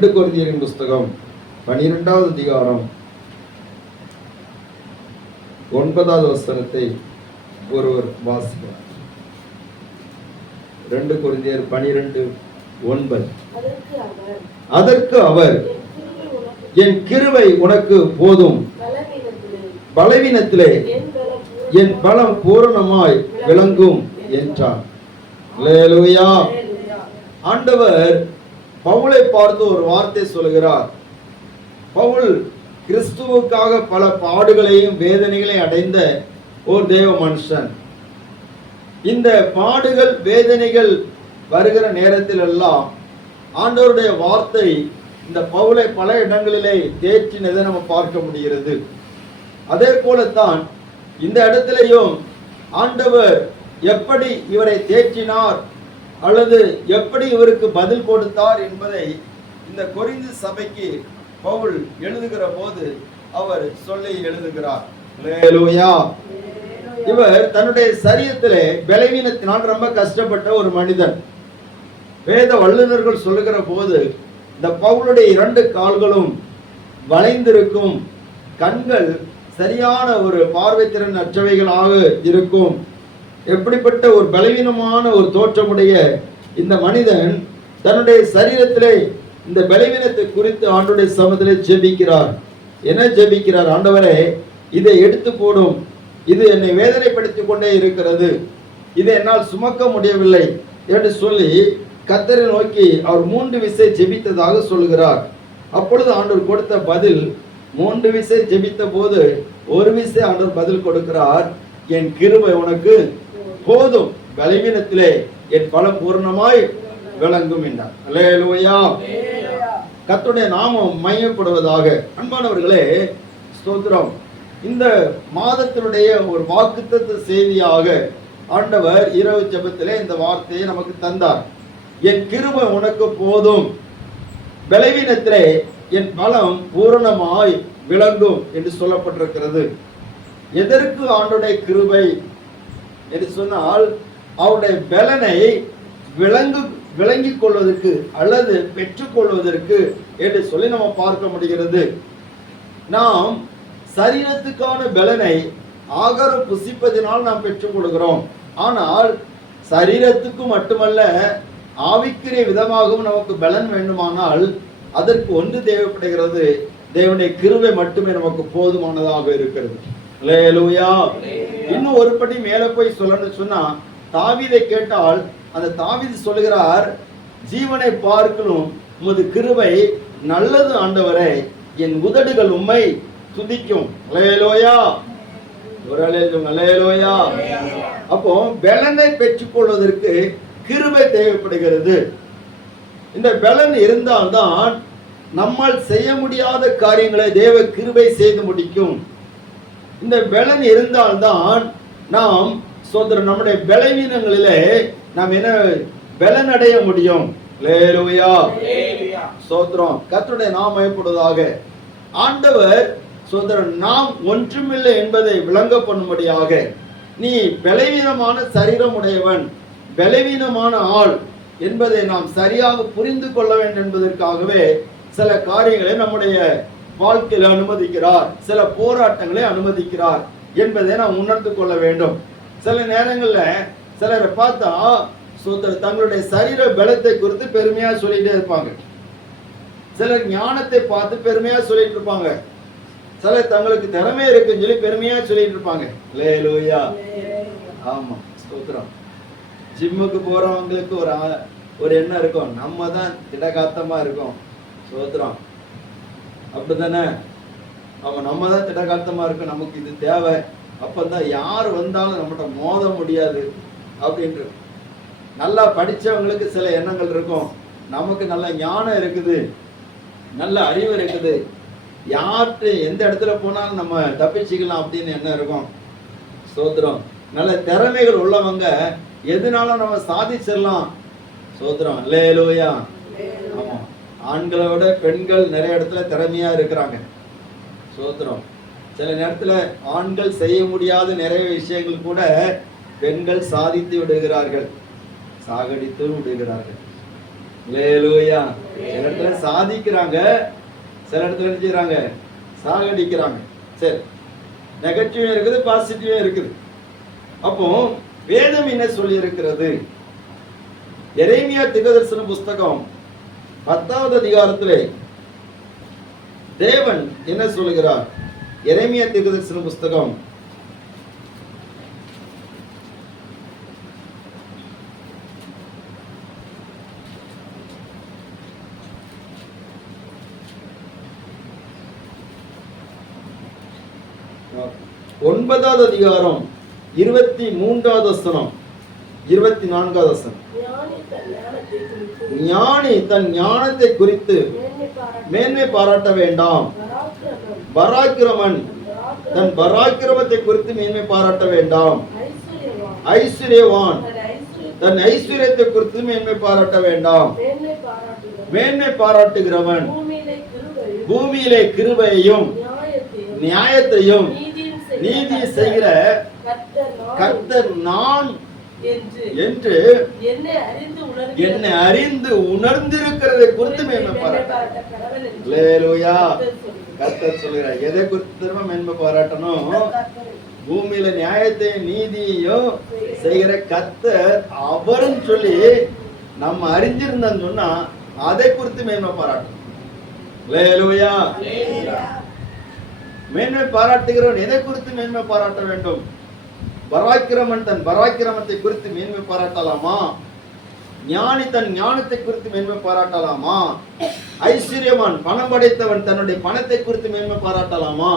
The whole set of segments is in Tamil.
கொரிந்தியரின் புஸ்தகம் 12வது அதிகாரம் 9வது வசனத்தை ஒருவர் வாசிக்கிறார். 2 கொரிந்தியர் 12:9. அதற்கு அவர், என் கிருபை உனக்கு போதும், பலவீனத்திலே என் பலம் பூரணமாய் விளங்கும் என்றார். அல்லேலூயா. ஆண்டவர் பவுலை பார்த்து ஒரு வார்த்தை சொல்கிறார். பவுல் கிறிஸ்துவுக்காக பல பாடுகளையும் வேதனைகளையும் அடைந்த ஒரு தேவ மனுஷன். இந்த பாடுகள் வேதனைகள் வருகிற நேரத்தில் எல்லாம் ஆண்டவருடைய வார்த்தை இந்த பவுலை பல இடங்களிலே தேற்றினதை நம்ம பார்க்க முடிகிறது. அதே போலத்தான் இந்த இடத்திலேயும் ஆண்டவர் எப்படி இவரை தேற்றினார் அல்லது எப்படி இவருக்கு பதில் கொடுத்தார் என்பதை இந்த கொரிந்து சபைக்கு பவுல் எழுதுகிற போது அவர் சொல்லி எழுதுகிறார். அல்லேலூயா. இவர் தன்னுடைய சரீரத்திலே பலவீனத்தினால் ரொம்ப கஷ்டப்பட்ட ஒரு மனிதன். வேத வல்லுநர்கள் சொல்லுகிற போது இந்த பவுலுடைய 2 கால்களும் வளைந்திருக்கும், கண்கள் சரியான ஒரு பார்வை திறன் அற்றவைகளாக இருக்கும். எப்படிப்பட்ட ஒரு பலவீனமான ஒரு தோற்றமுடைய இந்த மனிதன் தன்னுடைய சரீரத்திலே இந்த பலவீனத்தை குறித்து ஆண்டவருடைய சமூகத்திலே ஜெபிக்கிறார். என்ன ஜெபிக்கிறார்? ஆண்டவரே, இதை எடுத்து போடும், இது என்னை வேதனைப்படுத்திக் கொண்டே இருக்கிறது, இதை என்னால் சுமக்க முடியவில்லை என்று சொல்லி கர்த்தரை நோக்கி அவர் 3 விசை ஜெபித்ததாக சொல்லுகிறார். அப்பொழுது ஆண்டவர் கொடுத்த பதில், 3 விசை ஜெபித்த போது ஒரு விசை ஆண்டவர் பதில் கொடுக்கிறார். என் கிருபை உனக்கு போதும், பலவீனத்திலே என் பலம் பூர்ணமாய் விளங்கும் என்றார். அல்லேலூயா. கர்த்தருடைய நாமம் மையப்படுவதாக. அன்பானவர்களே, ஸ்தோத்திரம். இந்த மாதத்தினுடைய ஒரு வாக்குத்தத்த செய்தியாக ஆண்டவர் இரவு ஜெபத்திலே இந்த வார்த்தையை நமக்கு தந்தார். என் கிருபை உனக்கு போதும், பலவீனத்திலே என் பலம் பூரணமாய் விளங்கும் என்று சொல்லப்பட்டிருக்கிறது. எதற்கு ஆண்டவருடைய கிருபை என்று சொன்னால், அவருடைய பலனை விளங்கிக் கொள்வதற்கு அல்லது பெற்றுக்கொள்வதற்கு என்று சொல்லி நம்ம பார்க்க முடிகிறது. நாம் சரீரத்துக்கான பலனை ஆகாரம் புசிப்பதினால் நாம் பெற்றுக்கொள்கிறோம். ஆனால் சரீரத்துக்கு மட்டுமல்ல, ஆவிக்குரிய விதமாகவும் நமக்கு பலன் வேண்டுமானால் அதற்கு ஒன்று தேவைப்படுகிறது. தேவனுடைய கிருபை மட்டுமே நமக்கு போதுமானதாக இருக்கிறது. அல்லேலூயா. இன்னும் ஒரு படி மேல போய் சொல்லணும்னு சொன்னா, தாவீதை கேட்டால் அந்த தாவீது சொல்லுகிறார், ஜீவனை பார்க்கணும் உமது கிருபை நல்லது ஆண்டவரே, என் உதடுகள் உம்மை துதிக்கும். அல்லேலூயா. ஒரு அல்லேலூயா. அப்போ பலனை பெற்றுக்கொள்வதற்கு கிருபை தேவைப்படுகிறது. இந்த பலன் இருந்தால்தான் நம்மால் செய்ய முடியாத காரியங்களை தேவ கிருபை செய்து முடிக்கும். இந்த பலன் இருந்தால்தான் நாம் நம்முடைய பலவீனங்களிலே நாம் என்ன பலன் அடைய முடியும். அல்லேலூயா. சோதரம். கர்த்தருடைய நாமம் மகிமைப்படுவதாக. ஆண்டவர் சோதரன் நாம் ஒன்றுமில்லை என்பதை விளங்க பண்ணும்படியாக, நீ பலவீனமான சரீரம் உடையவன், பலவீனமான ஆள் என்பதை நாம் சரியாக புரிந்து கொள்ள வேண்டும் என்பதற்காகவே சில காரியங்களை நம்முடைய வாழ்க்கையில் அனுமதிக்கிறார், சில போராட்டங்களை அனுமதிக்கிறார் என்பதை நாம் உணர்ந்து கொள்ள வேண்டும். சில நேரங்களில் சிலரை பார்த்தா தங்களுடைய சரீர பலத்தை குறித்து பெருமையா சொல்லிட்டே இருப்பாங்க. சிலர் ஞானத்தை பார்த்து பெருமையா சொல்லிட்டு இருப்பாங்க. சிலர் தங்களுக்கு திறமை இருக்குன்னு சொல்லி பெருமையா சொல்லிட்டு இருப்பாங்க. அல்லேலூயா. ஆமா, ஸ்தோத்திரம். ஜிம்முக்கு போறவங்களுக்கு ஒரு எண்ணம் இருக்கும், நம்ம தான் திடகாத்தமா இருக்கும். ஸ்தோத்திரம். அப்படித்தானே? அவன் நம்ம தான் திடகாத்தமா இருக்கும், நமக்கு இது தேவை, அப்பதான் யார் வந்தாலும் நம்மகிட்ட மோத முடியாது அப்படின்ட்டு. நல்லா படிச்சவங்களுக்கு சில எண்ணங்கள் இருக்கும், நமக்கு நல்ல ஞானம் இருக்குது, நல்ல அறிவு இருக்குது, யார்கிட்ட எந்த இடத்துல போனாலும் நம்ம தப்பிச்சுக்கலாம் அப்படின்னு எண்ணம் இருக்கும். ஸ்தோத்திரம். நல்ல திறமைகள் உள்ளவங்க எதுனாலும் நம்ம சாதிச்சிடலாம். ஸ்தோத்திரம். அல்லேலூயா. ஆமா, ஆண்களை விட பெண்கள் நிறைய இடத்துல திறமையா இருக்கிறாங்க. ஸ்தோத்திரம். சில நேரத்துல ஆண்கள் செய்ய முடியாத நிறைய விஷயங்கள் கூட பெண்கள் சாதித்து விடுகிறார்கள், சாகடித்து விடுகிறார்கள். அல்லேலூயா. சில இடத்துல சாதிக்கிறாங்க, சில இடத்துல என்ன செய்றாங்க, சாகடிக்கிறாங்க. சரி, நெகட்டிவும் இருக்குது, பாசிட்டிவும் இருக்குது. அப்போ வேதம் என்ன சொல்லி இருக்கிறது? எரேமியா தீர்க்கதரிசன புஸ்தகம் 10வது அதிகாரத்திலே தேவன் என்ன சொல்லுகிறார்? எரேமியா தீர்க்கதரிசன புஸ்தகம் 9வது அதிகாரம் 23வது வசனம் 24வது வசனம். ஞானி தன் ஞானத்தை குறித்து மேன்மை பாராட்ட வேண்டாம், பராக்கிரமன் தன் பராக்கிரமத்தை குறித்து மேன்மை பாராட்ட வேண்டாம், ஐஸ்வர்யவான் தன் ஐஸ்வர்யத்தை குறித்து மேன்மை பாராட்ட வேண்டாம். மேன்மை பாராட்டுகிறவன் பூமியிலே கிருபையையும் நியாயத்தையும் நீதி செய்கிற கர்த்தர் நான் என்று என்னை அறிந்து உணர்ந்திருக்கிறதை குறித்து மேன்மை பாராட்ட. அல்லேலூயா. கர்த்தர் சொல்கிறார், எதை குறித்து மேன்மை பாராட்டணும்? பூமியில நியாயத்தையும் நீதியையும் செய்கிற கர்த்தர் அவரும் சொல்லி நம்ம அறிஞ்சிருந்தோம்னு சொன்னா அதை குறித்து மேன்மை பாராட்டணும். அல்லேலூயா. மேன்மை பாராட்டுகிறவன் எதை குறித்து மேன்மை பாராட்ட வேண்டும்? பராக்கிரமன் தன் பராக்கிரமத்தை குறித்து மேன்மை பாராட்டலாமா? ஞானி தன் ஞானத்தை குறித்து மேன்மை பாராட்டலாமா? ஐஸ்வர்யவான் பணம் படைத்தவன் தன்னுடைய பணத்தை குறித்து மேன்மை பாராட்டலாமா?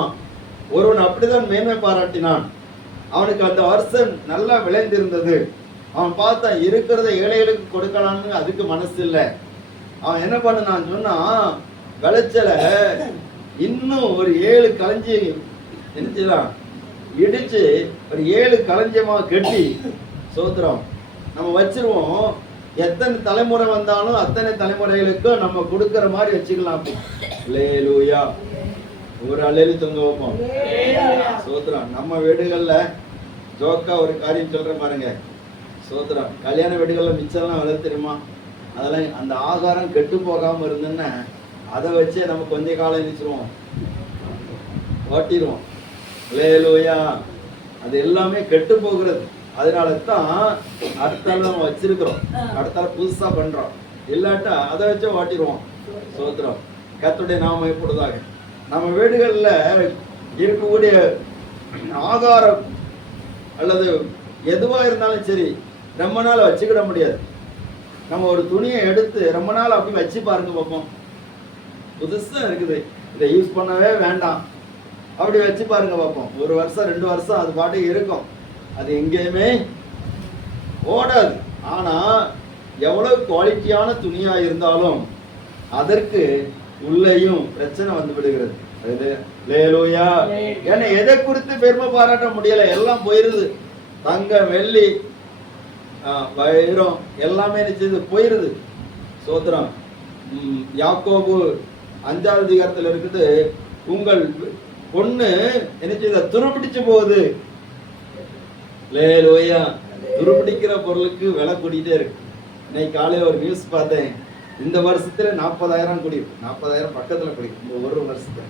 ஒருவன் அப்படிதான் மேன்மை பாராட்டினான். அவனுக்கு அந்த வருஷம் நல்லா விளைந்திருந்தது. அவன் பார்த்தா இருக்கிறத ஏழைகளுக்கு கொடுக்கலான்னு அதுக்கு மனசு இல்லை. அவன் என்ன பண்ணான்னு சொன்னா, விளைச்சல இன்னும் ஒரு 7 களஞ்சி நினைச்சுதான் இடிச்சு ஒரு 7 களஞ்சியமா கட்டி சோத்திரம் நம்ம வச்சிருவோம். எத்தனை தலைமுறை வந்தாலும் அத்தனை தலைமுறைகளுக்கும் நம்ம கொடுக்கற மாதிரி வச்சுக்கலாம். அல்லேலூயா. ஒரு அல்லேலூயா தொங்க வைப்போம். சோத்திரம். நம்ம வீடுகள்ல ஜோக்கா ஒரு காரியம் சொல்ற பாருங்க. சோத்திரம். கல்யாண வீடுகள்ல மிச்சம்லாம் வளர்த்து தெரியுமா? அதெல்லாம் அந்த ஆகாரம் கெட்டு போகாம இருந்துன்னா அதை வச்சே நம்ம கொஞ்ச காலம் நினைச்சிருவோம், ஓட்டிடுவோம். அல்லேலூயா. அது எல்லாமே கெட்டு போகிறது. அதனால தான் அடுத்தால நம்ம வச்சிருக்கிறோம், அடுத்தால புதுசா பண்றோம். இல்லாட்டா அதை வச்சே ஓட்டிடுவோம். சோத்திரம். கர்த்தருடைய நாமம் எப்பொழுதாக நம்ம வீடுகள்ல இருக்கக்கூடிய ஆகாரம் அல்லது எதுவா இருந்தாலும் சரி ரொம்ப நாள் வச்சுக்கிட முடியாது. நம்ம ஒரு துணியை எடுத்து ரொம்ப நாள் அப்படி வச்சு பாருங்க பார்ப்போம். புதுசா இருக்குது, இதை யூஸ் பண்ணவே வேண்டாம், அப்படி வச்சு பாருங்க பார்ப்போம். 1 வருஷம் 2 வருஷம் அது பாட்டுக்கு இருக்கும், அது எங்கேயுமே ஓடாது. ஆனா எவ்வளவு குவாலிட்டியான துணியா இருந்தாலும் அதற்கு உள்ளேயும் பிரச்சனை வந்து விடுகிறது. அல்லேலூயா. ஏன்னா எதை குறித்து பெருமை பாராட்ட முடியல, எல்லாம் போயிருது. தங்கம் வெள்ளி வைரம் எல்லாமே நிச்சயது போயிருது. சோத்திரம். யாக்கோபு 5வது அதிகாரத்தில் இருக்குது, உங்கள் பொண்ணு என்ன செய்த துருப்பிடிச்சு போகுது. அல்லேலூயா. துருப்பிடிக்கிற பொருளுக்கு விலை கூடிட்டே இருக்கு. இன்னைக்கு காலையில் ஒரு நியூஸ் பார்த்தேன், இந்த வருஷத்துல 40,000 கூடி, 40,000 பக்கத்துல கூடி இந்த ஒரு வருஷத்துல.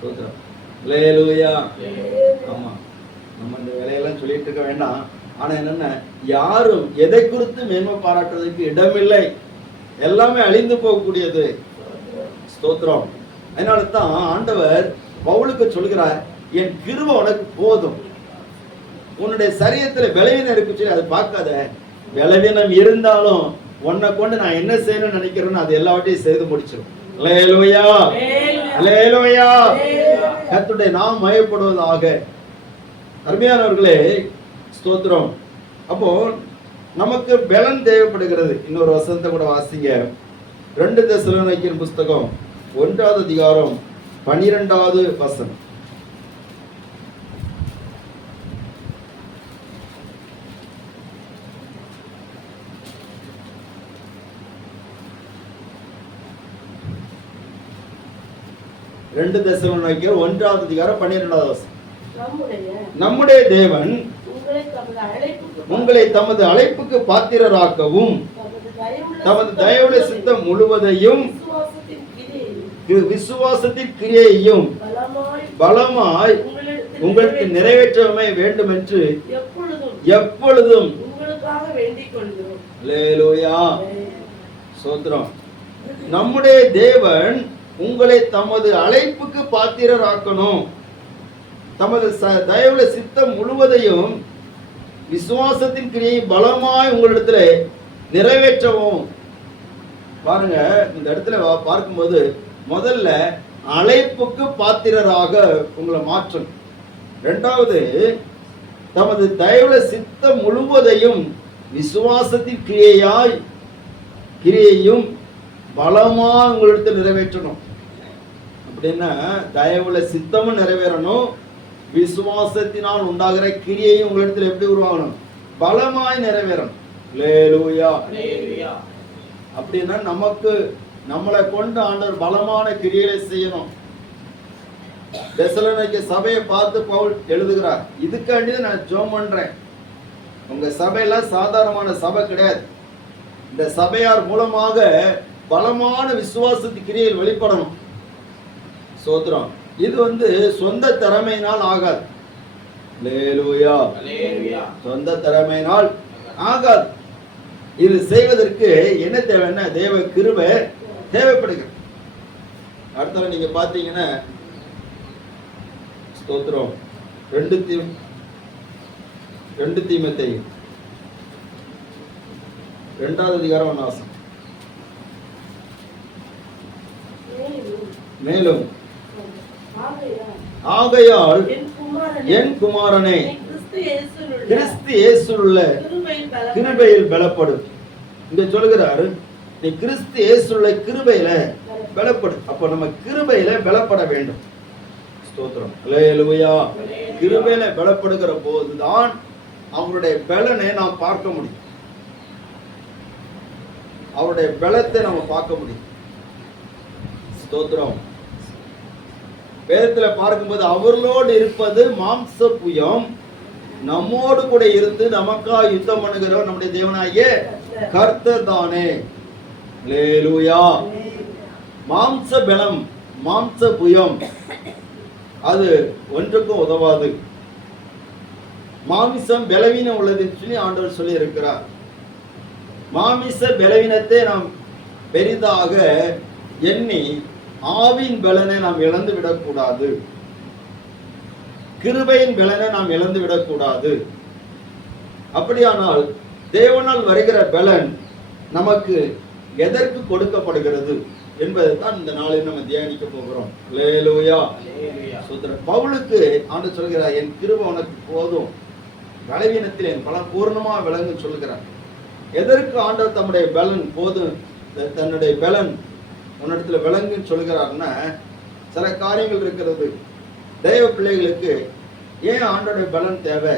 சோத்திரம். அல்லேலூயா. ஆமா, நம்ம இந்த விலையெல்லாம் சொல்லிட்டு இருக்க வேண்டாம். ஆனா என்னன்னா, யாரும் எதை குறித்து மேன்மை பாராட்டுறதுக்கு இடமில்லை, எல்லாமே அழிந்து போகக்கூடியது. ஸ்தோத்திரம். அதனால தான் ஆண்டவர் பவுலுக்கு சொல்கிறார், என் கிருபை உனக்கு போதும். உன்னுடைய சரீரத்துல பலவீனம் இருக்கு சொல்லி அதை பார்க்காத. பலவீனம் இருந்தாலும் உன்னை கொண்டு நான் என்ன செய்யணும்னு நினைக்கிறேன்னு அது எல்லாவற்றையும் செய்து முடிச்சிடும். அல்லேலூயா. அல்லேலூயா. கர்த்தருடைய நாமம் மகிமைப்படுவதாக. அருமையானவர்களே, ஸ்தோத்திரம். அப்போ நமக்கு பலன் தேவைப்படுகிறது. இன்னொரு வசனத்தை கூட வாசிங்க. 2 தெசலோனிக்கேயர் புஸ்தகம் 1வது அதிகாரம் 12வது வசனம். ரெண்டு தெசலோனிக்கேயர் 1வது அதிகாரம் 12வது வசனம். நம்முடைய தேவன் உங்களை தமது அழைப்புக்கு பாத்திரராக்கவும் தமது தயவுள்ள சித்தம் முழுவதையும் விசுவாசத்தின் கிரியையும் பலமாய் உங்களுக்கு நிறைவேற்றவே வேண்டும் என்று எப்பொழுதும் அல்லேலூயா ஸ்தோத்திரம். நம்முடைய தேவன் உங்களை தமது அழைப்புக்கு பாத்திரராக்கணும். தமது தயவுள்ள சித்தம் முழுவதையும் விசுவாசத்தின் கிரியை பலமாய் உங்களிடத்துல நிறைவேற்றவும். பாருங்க, இந்த இடத்துல பார்க்கும்போது முதல்ல அழைப்புக்கு பாத்திரராக உங்களை மாற்றணும். இரண்டாவது, தமது தயவுள்ள சித்தம் முழுவதையும் விசுவாசத்தின் கிரியையும் பலமா உங்களிடத்தில் நிறைவேற்றணும். அப்படின்னா தயவுள்ள சித்தமும் நிறைவேறணும், விசுவாசத்தினால் உண்டாகிற கிரியையும் உங்களிடத்தில் எப்படி உருவாகணும்? பலமாய் நிறைவேறணும். அல்லேலூயா. அப்படின்னா நம்மளை கொண்டு ஆண்டவர் பலமான கிரியைகளை செய்யணும். தெசலோனிக்கே சபையை பார்த்து பவுல் எழுதுகிறார், இதுக்காண்டி நான் ஜெபம் பண்றேன். உங்க சபையெல்லாம் சாதாரணமான சபை கிடையாது. இந்த சபையார் மூலமாக பலமான விசுவாசத்தின் கிரியையில் வெளிப்படணும். சோத்திரம். இது சொந்த திறமையினால் ஆகாது. அல்லேலூயா. சொந்த திறமையினால் ஆகாது. இது செய்வதற்கு என்ன தேவைன்னா தேவ கிருபை தேவைப்படுகிறது. அடுத்த நீங்க பாத்தீங்கன்னா ஸ்தோத்திரம் 2 தீமோத்தேயு 2வது அதிகாரம் 1 வசனம். மேலும் ஆகையால் என் குமாரனே கிறிஸ்து இயேசுவுள்ள கிருபையில் பலப்படு. இங்க சொல்லுகிறாரு, நீ கிறிஸ்து இயேசுவுள்ள கிருபையில பலப்படு. அப்ப நம்ம கிருபையில பலப்பட வேண்டும். ஸ்தோத்திரம். அல்லேலூயா. கிருபையில பலப்படுகிற போதுதான் அவருடைய பலனை நாம் பார்க்க முடியும். அவருடைய பலத்தை நம்ம பார்க்க முடியும். ஸ்தோத்திரம். வேதத்துல பார்க்கும்போது அவர்களோடு இருப்பது மாம்ச புயம், நம்மோடு கூட இருந்து நமக்காக யுத்தம் பண்ணுகிறவர் நம்முடைய தேவனாகிய கர்த்தர் தானே. அல்லேலூயா. மாம்ச பலம், மாம்ச புயம் அது ஒன்றுக்கும் உதவாது. மாமிசம் பலவீனம் உள்ளதுன்னு சொல்லி ஆண்டவர் சொல்லி இருக்கிறார். மாமிச பலவீனத்தை நாம் பெரிதாக எண்ணி ஆவின் பலனை நாம் இழந்து விடக்கூடாது. கிருபையின் பலனை நாம் இழந்து விடக்கூடாது. அப்படியானால் தேவனால் வருகிற பலன் நமக்கு எதற்கு கொடுக்கப்படுகிறது என்பதை தான் இந்த நாளில் நம்ம தியானிக்க போகிறோம். அல்லேலூயா. பவுலுக்கு ஆண்டவர் சொல்கிறார், என் கிருபை உனக்கு போதும், பலவீனத்தில் என் பலம் பூர்ணமா விளங்கு சொல்கிறார். எதற்கு ஆண்டவர் தம்முடைய பலன் போதும், தன்னுடைய பலன் உன்னிடத்துல விளங்குன்னு சொல்கிறார்னா, சில காரியங்கள் இருக்கிறது. தேவ பிள்ளைகளுக்கு ஏன் ஆண்டோடைய பலன் தேவை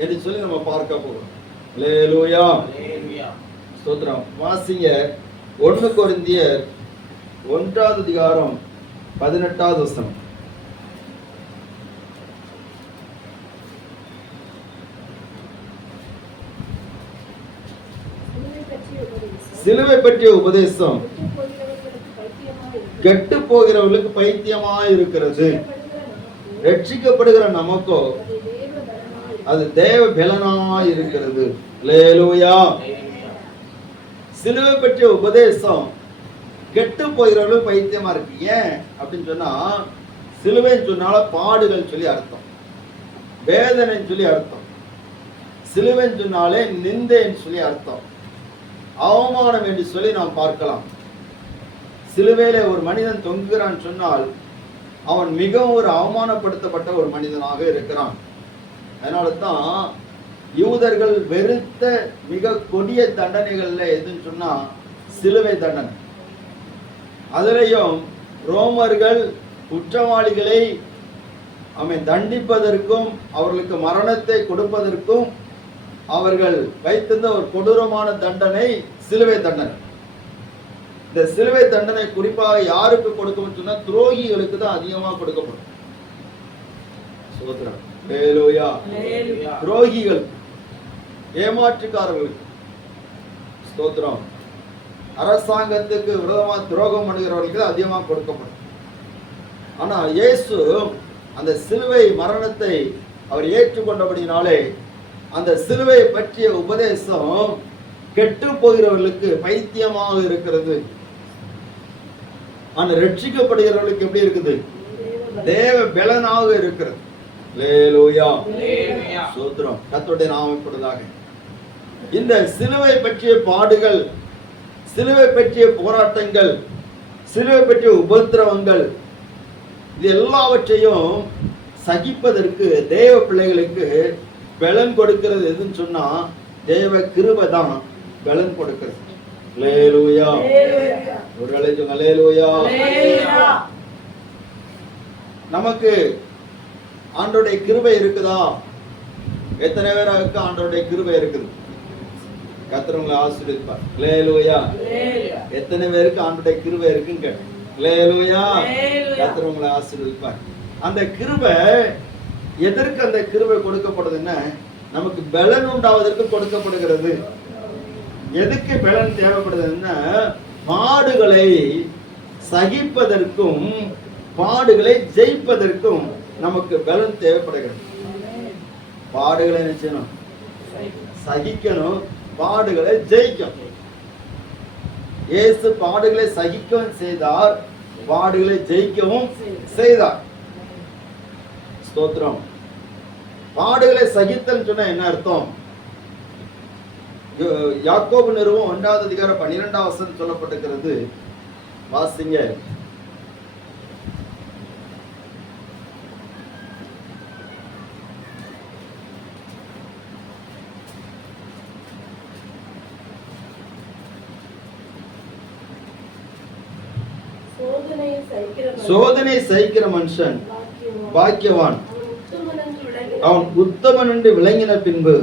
என்று சொல்லி நம்ம பார்க்க போகிறோம். அல்லேலூயா. ஸ்தோத்திரம். வாசிங்க 1 கொரிந்தியர் 1வது அதிகாரம் 18வது வசனம். சிலுவை பற்றிய உபதேசம் கெட்டு போகிறவர்களுக்கு பைத்தியமாய் இருக்கிறது, ரட்சிக்கப்படுகிற நமக்கோ அது தேவ பலனாய் இருக்கிறது. அல்லேலூயா. சிலுவை பற்றிய உபதேசம் கெட்டு போகிறவர்களுக்கு பைத்தியமா இருக்கு. ஏன் அப்படின்னு சொன்னா, சிலுவைன்னு சொன்னால பாடுகள் சொல்லி அர்த்தம், வேதனைன்னு சொல்லி அர்த்தம். சிலுவைன்னு சொன்னாலே நிந்தைன்னு சொல்லி அர்த்தம், அவமானம் என்று சொல்லி நாம் பார்க்கலாம். சிலுவையில ஒரு மனிதன் தொங்குகிறான் சொன்னால் அவன் மிகவும் ஒரு அவமானப்படுத்தப்பட்ட ஒரு மனிதனாக இருக்கிறான். அதனால தான் யூதர்கள் வெறுத்த மிக கொடிய தண்டனைகள்ல எதுன்னு சொன்னா சிலுவை தண்டனை. அதிலையும் ரோமர்கள் குற்றவாளிகளை தண்டிப்பதற்கும் அவர்களுக்கு மரணத்தை கொடுப்பதற்கும் அவர்கள் வைத்திருந்த ஒரு கொடூரமான தண்டனை சிலுவை தண்டனை. இந்த சிலுவை தண்டனை குறிப்பாக யாருக்கு கொடுக்கும் சொன்னா துரோகிகளுக்கு தான் அதிகமாக கொடுக்கப்படும். சோத்ரா. அல்லேலூயா. துரோகிகள், ஏமாற்றுக்காரர்களுக்கு. ஸ்தோத்திரம். அரசாங்கத்துக்கு விரோதமா துரோகம் பண்ணுகிறவர்களுக்கு அதிகமாக கொடுக்கப்படும். ஆனா இயேசு அந்த சிலுவை மரணத்தை அவர் ஏற்றுக்கொண்டபடினாலே அந்த சிலுவை பற்றிய உபதேசம் கெட்டு போகிறவர்களுக்கு பைத்தியமாக இருக்கிறது. ஆனா ரட்சிக்கப்படுகிறவர்களுக்கு எப்படி இருக்குது? தேவ பலனாக இருக்கிறது. அல்லேலூயா, ஸ்தோத்திரம். கர்த்தருடைய நாமப்படுவதாக. இந்த சிலுவை பற்றிய பாடுகள், சிலுவை பற்றிய போராட்டங்கள், சிலுவை பற்றிய உபத்திரவங்கள், இது எல்லாவற்றையும் சகிப்பதற்கு தேவ பிள்ளைகளுக்கு பலன் கொடுக்கிறது எதுன்னு சொன்னா தேவ கிருபை தான் பலன் கொடுக்கிறது. அல்லேலூயா, ஒரு வேளைக்கு அல்லேலூயா. நமக்கு ஆண்டவருடைய கிருபை இருக்குதா? எத்தனை பேருக்கு ஆண்டவருடைய கிருபை இருக்குது? கர்த்தர் உங்களை ஆசீர்வதிப்பார். அல்லேலூயா. எத்தனை பேருக்கு ஆண்டவருடைய கிருபை இருக்குன்னு கேட்டேன். அல்லேலூயா. கர்த்தர் உங்களை ஆசீர்வதிப்பார். அந்த கிருபை எதற்கு அந்த கிருபை கொடுக்கப்படுதுன்னா நமக்கு பலன் உண்டாவதற்கு கொடுக்கப்படுகிறது. எதுக்கு பலன் தேவைப்படுதுன்னா பாடுகளை சகிப்பதற்கும் பாடுகளை ஜெயிப்பதற்கும் நமக்கு பலன் தேவைப்படுகிறது. பாடுகளை என்ன செய்யணும்? சகிக்கணும், பாடுகளை ஜெயிக்கணும். இயேசு பாடுகளை சகிக்கவும் செய்தார், பாடுகளை ஜெயிக்கவும் செய்தார். ஸ்தோத்திரம். பாடுகளை சகித்தல் சொன்ன என்ன அர்த்தம்? யாக்கோபு நிறுவம் 1வது அதிகாரம் 12வது வசனம் சொல்லப்பட்டிருக்கிறது. வாசிங்க. சோதனை சகிக்கிற மனுஷன் பாக்கியவான், அவன் உத்தமன் என்று விளங்கின பின்பு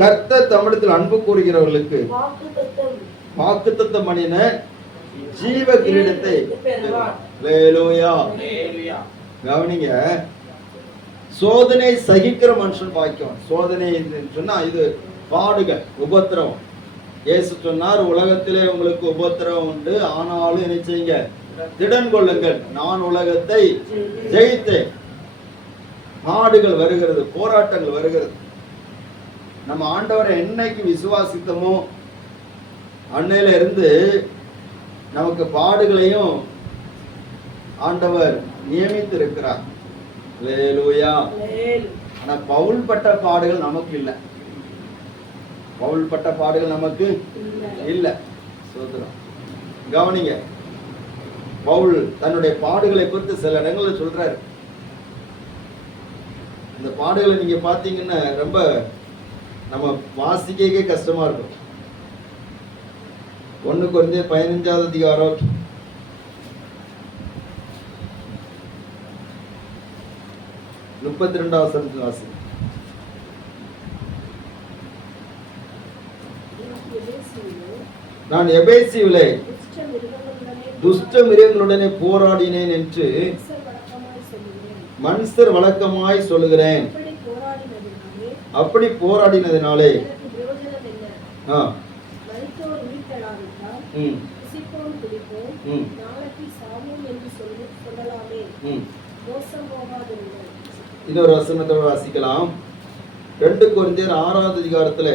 கர்த்தர் தம்மிடத்தில் அன்பு கூறுகிறவர்களுக்கு வாக்குத்தத்தம் பண்ணின ஜீவ கிரீடத்தை பெறுவான். அல்லேலூயா. கவனிங்க, சோதனை சகிக்கிற மனுஷன் பாக்கியவான். சோதனை சொன்னா இது பாடுகள், உபத்திரவம். இயேசு சொன்னார், உலகத்திலே உங்களுக்கு உபத்திரவம் உண்டு, ஆனாலும் என்ன செய்யுங்க? திடன் கொள்ளுங்கள், நான் உலகத்தை ஜெயித்தேன். பாடுகள் வருகிறது, போராட்டங்கள் வருகிறது. நம்ம ஆண்டவரை என்னைக்கு விசுவாசித்தமோ அன்னையில இருந்து நமக்கு பாடுகளையும் ஆண்டவர் நியமித்து இருக்கிறார். அல்லேலூயா. ஆனா பவுல் பட்ட பாடுகள் நமக்கு இல்லை. பவுல் பட்ட பாடுகள் நமக்கு இல்ல. சோதரம். கவனிங்க, பவுல் தன்னுடைய பாடுகளை குறித்து சில இடங்களில் சொல்றாரு. இந்த பாடுகளை நீங்க பாத்தீங்கன்னா ரொம்ப நம்ம வாசிக்கவே கஷ்டமா இருக்கும். 1 கொரிந்தியர் 15வது அதிகாரம் 32வது வசனத்தில் வாசி. நான் எபேசியிலே துஷ்ட மிருகங்களுடனே போராடினேன் என்று மனுஷர் வழக்கமாய் சொல்லுகிறேன். அப்படி போராடினதினாலே இன்னொரு வசனத்தை வாசிக்கலாம். 2 கொரிந்தியர் 6வது அதிகாரத்துல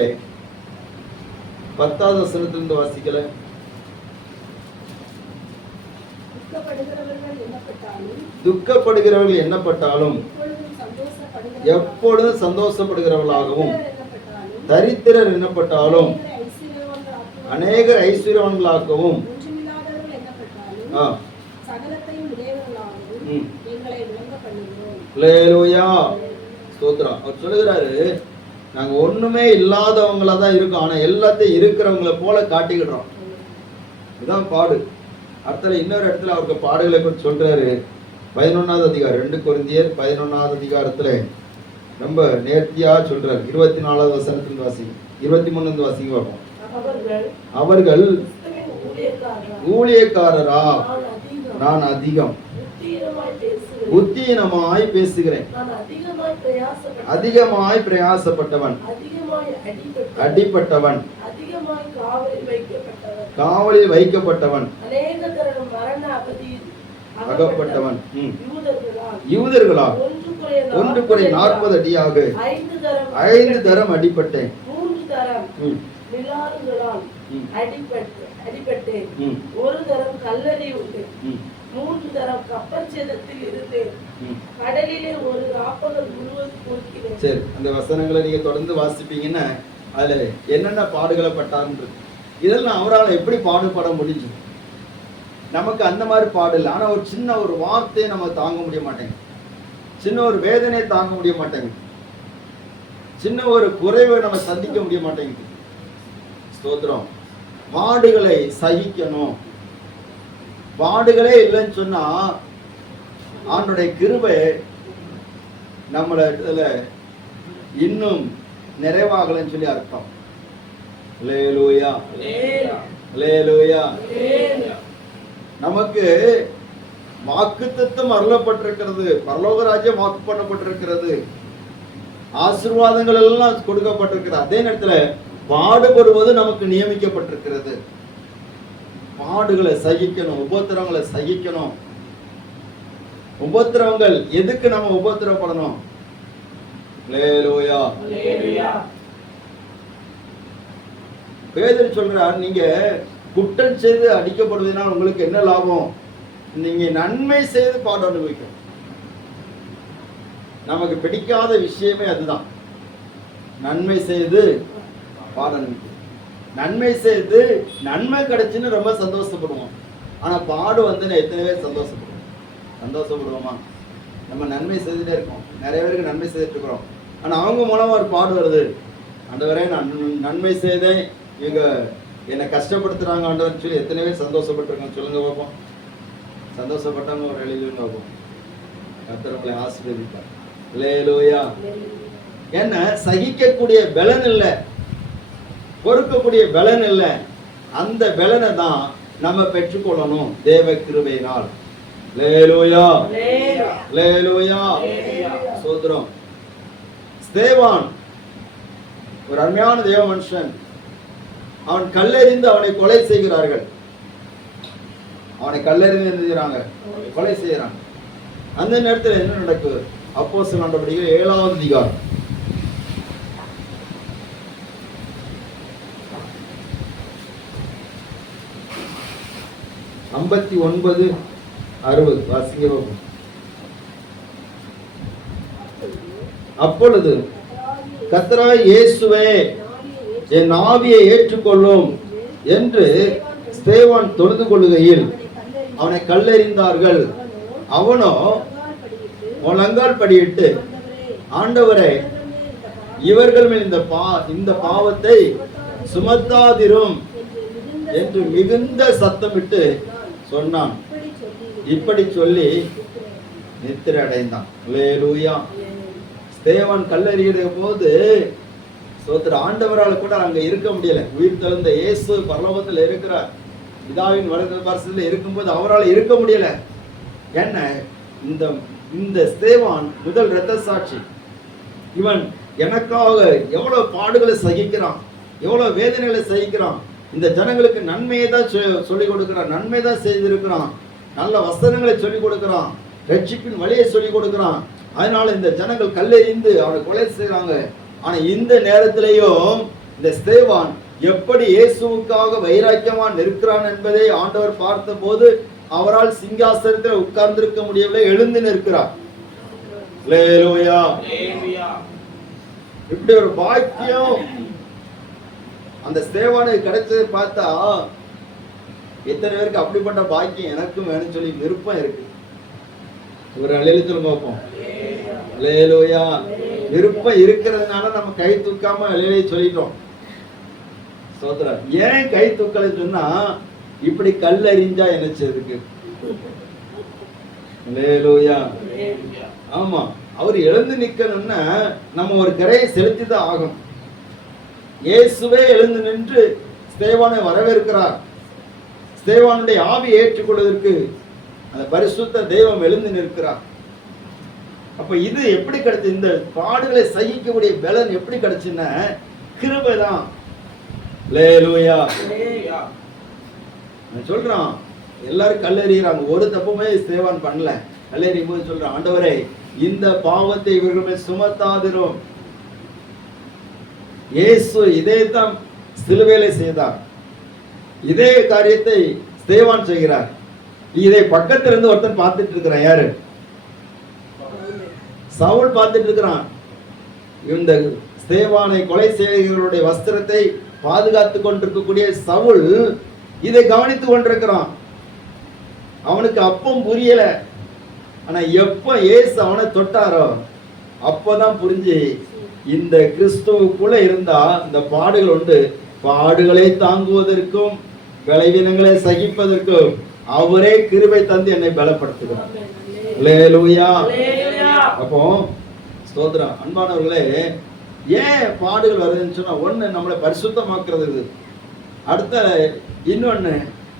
10வது வசனத்திலிருந்து வாசிக்கல. துக்கப்படுகிறவர்கள் எண்ணப்பட்டாலும் எப்பொழுதும் சந்தோஷப்படுகிறவர்களாகவும், தரித்திரர் எண்ணப்பட்டாலும் அநேகர் ஐஸ்வர்யவான்களாகவும், அவர் சொல்லுகிறாரு, நாங்க ஒண்ணுமே இல்லாதவங்களா தான் இருக்கோம், ஆனா எல்லாத்தையும் இருக்கிறவங்கள போல காட்டிக்கிடுறோம். இதுதான் பாடு. அடுத்த இன்னொரு இடத்துல அவருக்கு பாடுகளை பற்றி சொல்றாரு. 11வது அதிகாரம் 2 கொரிந்தியர் 11வது அதிகாரத்துல ரொம்ப நேர்த்தியா சொல்றாரு. 24வது வசனத்தில் வாசி, 23 வாசிங்க பார்ப்போம். அவர்கள் ஊழியக்காரரா நான் அதிகம், புத்தியினமாய் பேசுகிறேன். அதிகமாய் பிரயாசப்பட்டவன், அடிப்பட்டவன், காவலில் வைக்கப்பட்டவன், அகப்பட்டவன். யூதர்களால் 1 குறை 40 அடியாக 5 தரம் அடிப்பட்டேன். 1 தரம் கல்லறை உண்டு. 3 தரம் கப்பல் சேதத்தில் இருந்தேன். கடலிலே ஒரு ராப்பகல் முழுவதும் போகிறேன். சரி, அந்த வசனங்களை நீங்க தொடர்ந்து வாசிப்பீங்கன்னா அதுல என்னென்ன பாடுகளை பட்டார்ன்றது, இதெல்லாம் அவரால் எப்படி பாடுபட முடிஞ்சு. நமக்கு அந்த மாதிரி பாடல. ஆனா ஒரு சின்ன ஒரு வார்த்தையை நம்ம தாங்க முடிய மாட்டேங்குது, சின்ன ஒரு வேதனையை தாங்க முடிய மாட்டேங்குது, சின்ன ஒரு குறைவை நம்ம சந்திக்க முடிய மாட்டேங்குது. ஸ்தோத்திரம். பாடுகளை சகிக்கணும். பாடுகளே இல்லைன்னு சொன்னா ஆண்டோடைய கிருபை நம்மள இன்னும் நிறைவாகலன்னு சொல்லி அர்த்தம். அல்லேலூயா, அல்லேலூயா. நமக்கு வாக்குத்தத்தம் அருளப்பட்டிருக்கிறது, பரலோக ராஜ்யம் வாக்கு பண்ணப்பட்டிருக்கிறது, ஆசீர்வாதங்கள் எல்லாம் கொடுக்கப்பட்டிருக்கிறது. அதே நேரத்துல பாடுபடுவது நமக்கு நியமிக்கப்பட்டிருக்கிறது. பாடுகளை சகிக்கணும், உபத்திரவங்களை சகிக்கணும். உபத்திரவங்கள் எதுக்கு நம்ம உபத்திரவப்படணும்? அல்லேலூயா. பேதுரு சொல்றார், நீங்க குற்றம் செய்து அடிக்கப்படுவதனால் உங்களுக்கு என்ன லாபம்? நீங்க நன்மை செய்து பாடு அனுபவிக்கும். நமக்கு பிடிக்காத விஷயமே அதுதான், நன்மை செய்து பாடு அனுபவிக்கும். நன்மை செய்து நன்மை கிடைச்சுன்னு ரொம்ப சந்தோஷப்படுவோம். ஆனா பாடு வந்து எத்தனை பேர் சந்தோஷப்படுவோமா? நம்ம நன்மை செய்துட்டே இருக்கோம், நிறைய பேருக்கு நன்மை செய்துட்டு இருக்கிறோம். ஆனா அவங்க மூலமா ஒரு பாடு வருது. ஆண்டவரே நான் நன்மை செய்தேன், இவங்க என்னை கஷ்டப்படுத்துறாங்க ஆண்டவர்னு சொல்லி எத்தனை பேர் சந்தோஷப்பட்டிருக்காங்க சொல்லுங்க பார்ப்போம். சந்தோஷப்பட்டவங்க ஒரு எழுதியும் பார்ப்போம். கர்த்தர் உங்களை ஆசீர்வதிப்பார். அல்லேலூயா. என்ன சகிக்கக்கூடிய பலன் இல்லை, பொறுக்கக்கூடிய பலன் இல்லை. அந்த பலனை தான் நம்ம பெற்றுக்கொள்ளணும் தேவ கிருபையினால். அல்லேலூயா, அல்லேலூயா. சோதரம். ஸ்தேவான் ஒரு அருமையான தேவ மனுஷன். அவன் கல்லெறிந்து அவனை கொலை செய்கிறார்கள். அவனை கல்லெறிந்து கொலை செய்யறாங்க. அந்த நேரத்தில் என்ன நடக்குது? அப்போஸ்தலர் நடவடிக்கைகள் 7ஆம் அதிகாரம் 59-60 வாசிங்க. அப்பொழுது கர்த்தராகிய இயேசுவே என் ஆவியை ஏற்றுக்கொள்ளும் என்று ஸ்தேவான் தொழுது கொள்ளுகையில் அவனை கல்லெறிந்தார்கள். அவனோ முழங்கால் படியிட்டு, ஆண்டவரே இவர்கள் மேல் இந்த பாவத்தை சுமத்தாதிரும் என்று மிகுந்த சத்தமிட்டு சொன்னான். இப்படி சொல்லி நித்திரை அடைந்தான். அல்லேலூயா. ஸ்தேவான் கல்லெறிகிற போது ஆண்டவரால் கூட அங்க இருக்க முடியல. உயிர் தெழுந்த இயேசு பரலோகத்தில் இருக்கிறார், பிதாவின் வலது பார்சத்தில் இருக்கும்போது அவரால் இருக்க முடியல. என்ன இந்த ஸ்தேவான் முதல் இரத்த சாட்சி. இவன் எனக்காக எவ்வளவு பாடுகளை சகிக்கிறான், எவ்வளவு வேதனைகளை சகிக்கிறான். இந்த ஜனங்களுக்கு நன்மையை தான் சொல்லிக் கொடுக்கிறான், நன்மை தான் செய்திருக்கிறான், நல்ல வசனங்களை சொல்லிக் கொடுக்கிறான், ரட்சிப்பின் வழியை சொல்லிக் கொடுக்கிறான். அதனால இந்த ஜனங்கள் கல்லெறிந்து அவனை கொலை செய்யறாங்க. ஆனா இந்த நேரத்திலேயும் இந்த ஸ்தேவான் எப்படி இயேசுவுக்காக வைராக்கியமா நிற்கிறான் என்பதை ஆண்டவர் பார்த்த போது அவரால் சிங்காசனத்தில் உட்கார்ந்திருக்க முடியவில்லை, எழுந்து நிற்கிறார். அல்லேலூயா. இப்படி ஒரு பாக்கியம் அந்த ஸ்தேவானுக்கு கிடைச்சதை பார்த்தா எத்தனை பேருக்கு அப்படிப்பட்ட பாக்கியம் எனக்கும் வேணும்னு சொல்லி விருப்பம் இருக்கு. ஒரு அலையில பார்ப்போம். அல்லேலூயா. விருப்பம் இருக்கிறதுனால நம்ம கை தூக்காம அலையிலே சொல்லிட்டோம். சோதரர் ஏன் கை தூக்கலை சொன்னா, இப்படி கல்லறிஞ்சா என்ன செய்யுது? அல்லேலூயா. ஆமா, அவர் எழுந்து நிக்கணும்னா நம்ம ஒரு கரையை செலுத்தி தான் ஆகும். இயேசுவே எழுந்து நின்று ஸ்தேவானை வரவேற்கிறார். ஸ்தேவானுடைய ஆவியை ஏற்றுக்கொள்வதற்கு அந்த பரிசுத்த தெய்வம் எழுந்து நிற்கிறார். அப்ப இது எப்படி கிடைச்சு? இந்த பாடுகளை சகிக்கக்கூடிய பலன் எப்படி கிடைச்சுன்னா கிருபைதான். அல்லேலூயா. நான் சொல்றான், எல்லாரும் கல்லெறிகிறாங்க, ஒரு தப்புமே ஸ்தேவான் பண்ணல. கல்லெறியும் போது சொல்றான், ஆண்டவரே இந்த பாவத்தை இவர்களுமே சுமத்தாதிரும். இயேசு இதே தான் சிலுவையிலே செய்தார். இதே காரியத்தை ஸ்தேவான் செய்கிறார். இதை பக்கத்துல இருந்து ஒருத்தன் பார்த்துட்டு இருக்கிறான். யாரு? சவுல் பார்த்துட்டு இருக்கிறான். இந்த ஸ்தேவானை கொலை செய்கிறவருடைய வஸ்திரத்தை பாதுகாத்து கொண்டிருக்கக்கூடிய சவுல் இதை கவனித்துக் கொண்டிருக்கிறான். அவனுக்கு அப்பம் புரியல. ஆனா எப்ப இயேசு அவனை தொட்டாரோ அப்பதான் புரிஞ்சு, இந்த கிறிஸ்துவுக்குள்ள இருந்தா இந்த பாடுகள் உண்டு. பாடுகளை தாங்குவதற்கும் பலவீனங்களை சகிப்பதற்கும் அவரே கிருபை தந்து என்னை பலப்படுத்துகிறார். அல்லேலூயா. அப்போ ஸ்தோத்திரம். அன்பானவர்களே, ஏன் பாடுகள் வருதுன்னு சொன்னா, ஒண்ணு நம்மளை பரிசுத்தமாக்குறது, அடுத்த இன்னொன்னு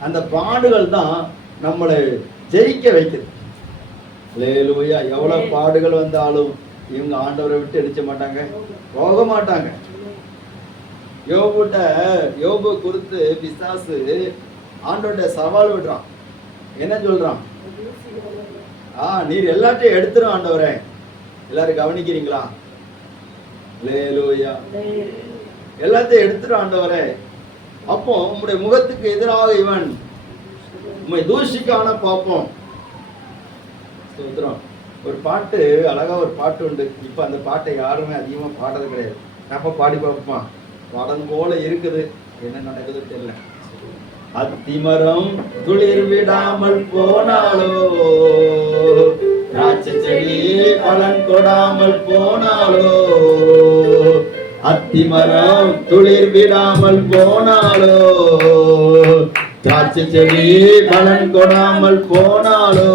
அந்த பாடுகள் தான் நம்மளை ஜெயிக்க வைக்குது. அல்லேலூயா. எவ்வளவு பாடுகள் வந்தாலும் இவங்க ஆண்டவரை விட்டு அடிச்ச மாட்டாங்க, போக மாட்டாங்க. யோபு குறித்து பிசாசு ஆண்டவருடைய சவால் விடுறான். என்ன சொல்றான்? நீர் எல்லாத்தையும் எடுத்துரும் ஆண்டவரே. எல்லாரும் கவனிக்கிறீங்களா? அல்லேலூயா. எல்லாத்தையும் எடுத்துரும் ஆண்டவரே. அப்போ உம்முடைய முகத்துக்கு எதிராக இவன் உம்மை தூஷிக்கான பார்ப்போம். ஒரு பாட்டு, அழகா ஒரு பாட்டு உண்டு. இப்ப அந்த பாட்டை யாருமே அதிகமா பாடுறது கிடையாது. நம்ம பாடி பார்ப்போமா? பாடல் போல இருக்குது, என்ன நடக்குது தெரியல. அத்திமரம் துளிர் விடாமல் போனாலோ, திராட்சை செடி பலன் கொடாமல் போனாலோ, அத்திமரம் துளிர் விடாமல் போனாலோ, திராட்சை செடி பலன் கொடாமல் போனாலோ,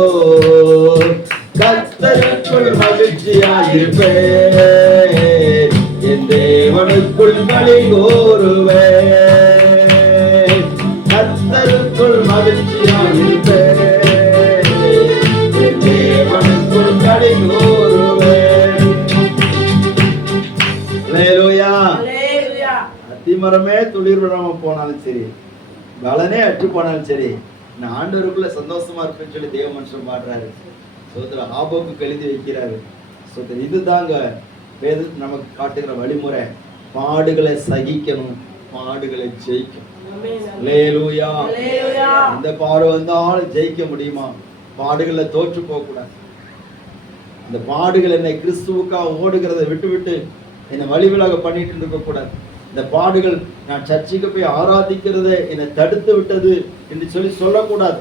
கர்த்தருக்குள் மகிழ்ச்சியாயிருப்பேன், என் தேவனுக்குள் களி கூறுவேன். கர்த்தருக்குள் மகிழ்ச்சியாயிருப்பேன், என் தேவனுக்குள் களி கூறுவேன். அல்லேலூயா. அத்திமரமே துளிர் விடாம போனாலும் சரி, பலனே அற்று போனாலும் சரி, நான் ஆண்டவருக்குள்ள சந்தோஷமா இருப்பேன்னு சொல்லி தேவ மனுஷன் பாடுறாரு. சோதர ஆபோக்கு எழுதி வைக்கிறாரு. சோதர இதுதாங்க வேதம் நமக்கு காட்டுகிற வழிமுறை. பாடுகளை சகிக்கணும், பாடுகளை ஜெயிக்கணும். அல்லேலூயா. இந்த பாடு வந்தாலும் ஜெயிக்க முடியுமா? பாடுகளை தோற்று போக கூடாது. இந்த பாடுகள் என்னை கிறிஸ்துவுக்காக ஓடுகிறதை விட்டு என்னை வழிவிலாக பண்ணிட்டு இருக்க கூடாது. இந்த பாடுகள் நான் சர்ச்சுக்கு போய் ஆராதிக்கிறதை என்னை தடுத்து விட்டது என்று சொல்லி சொல்லக்கூடாது.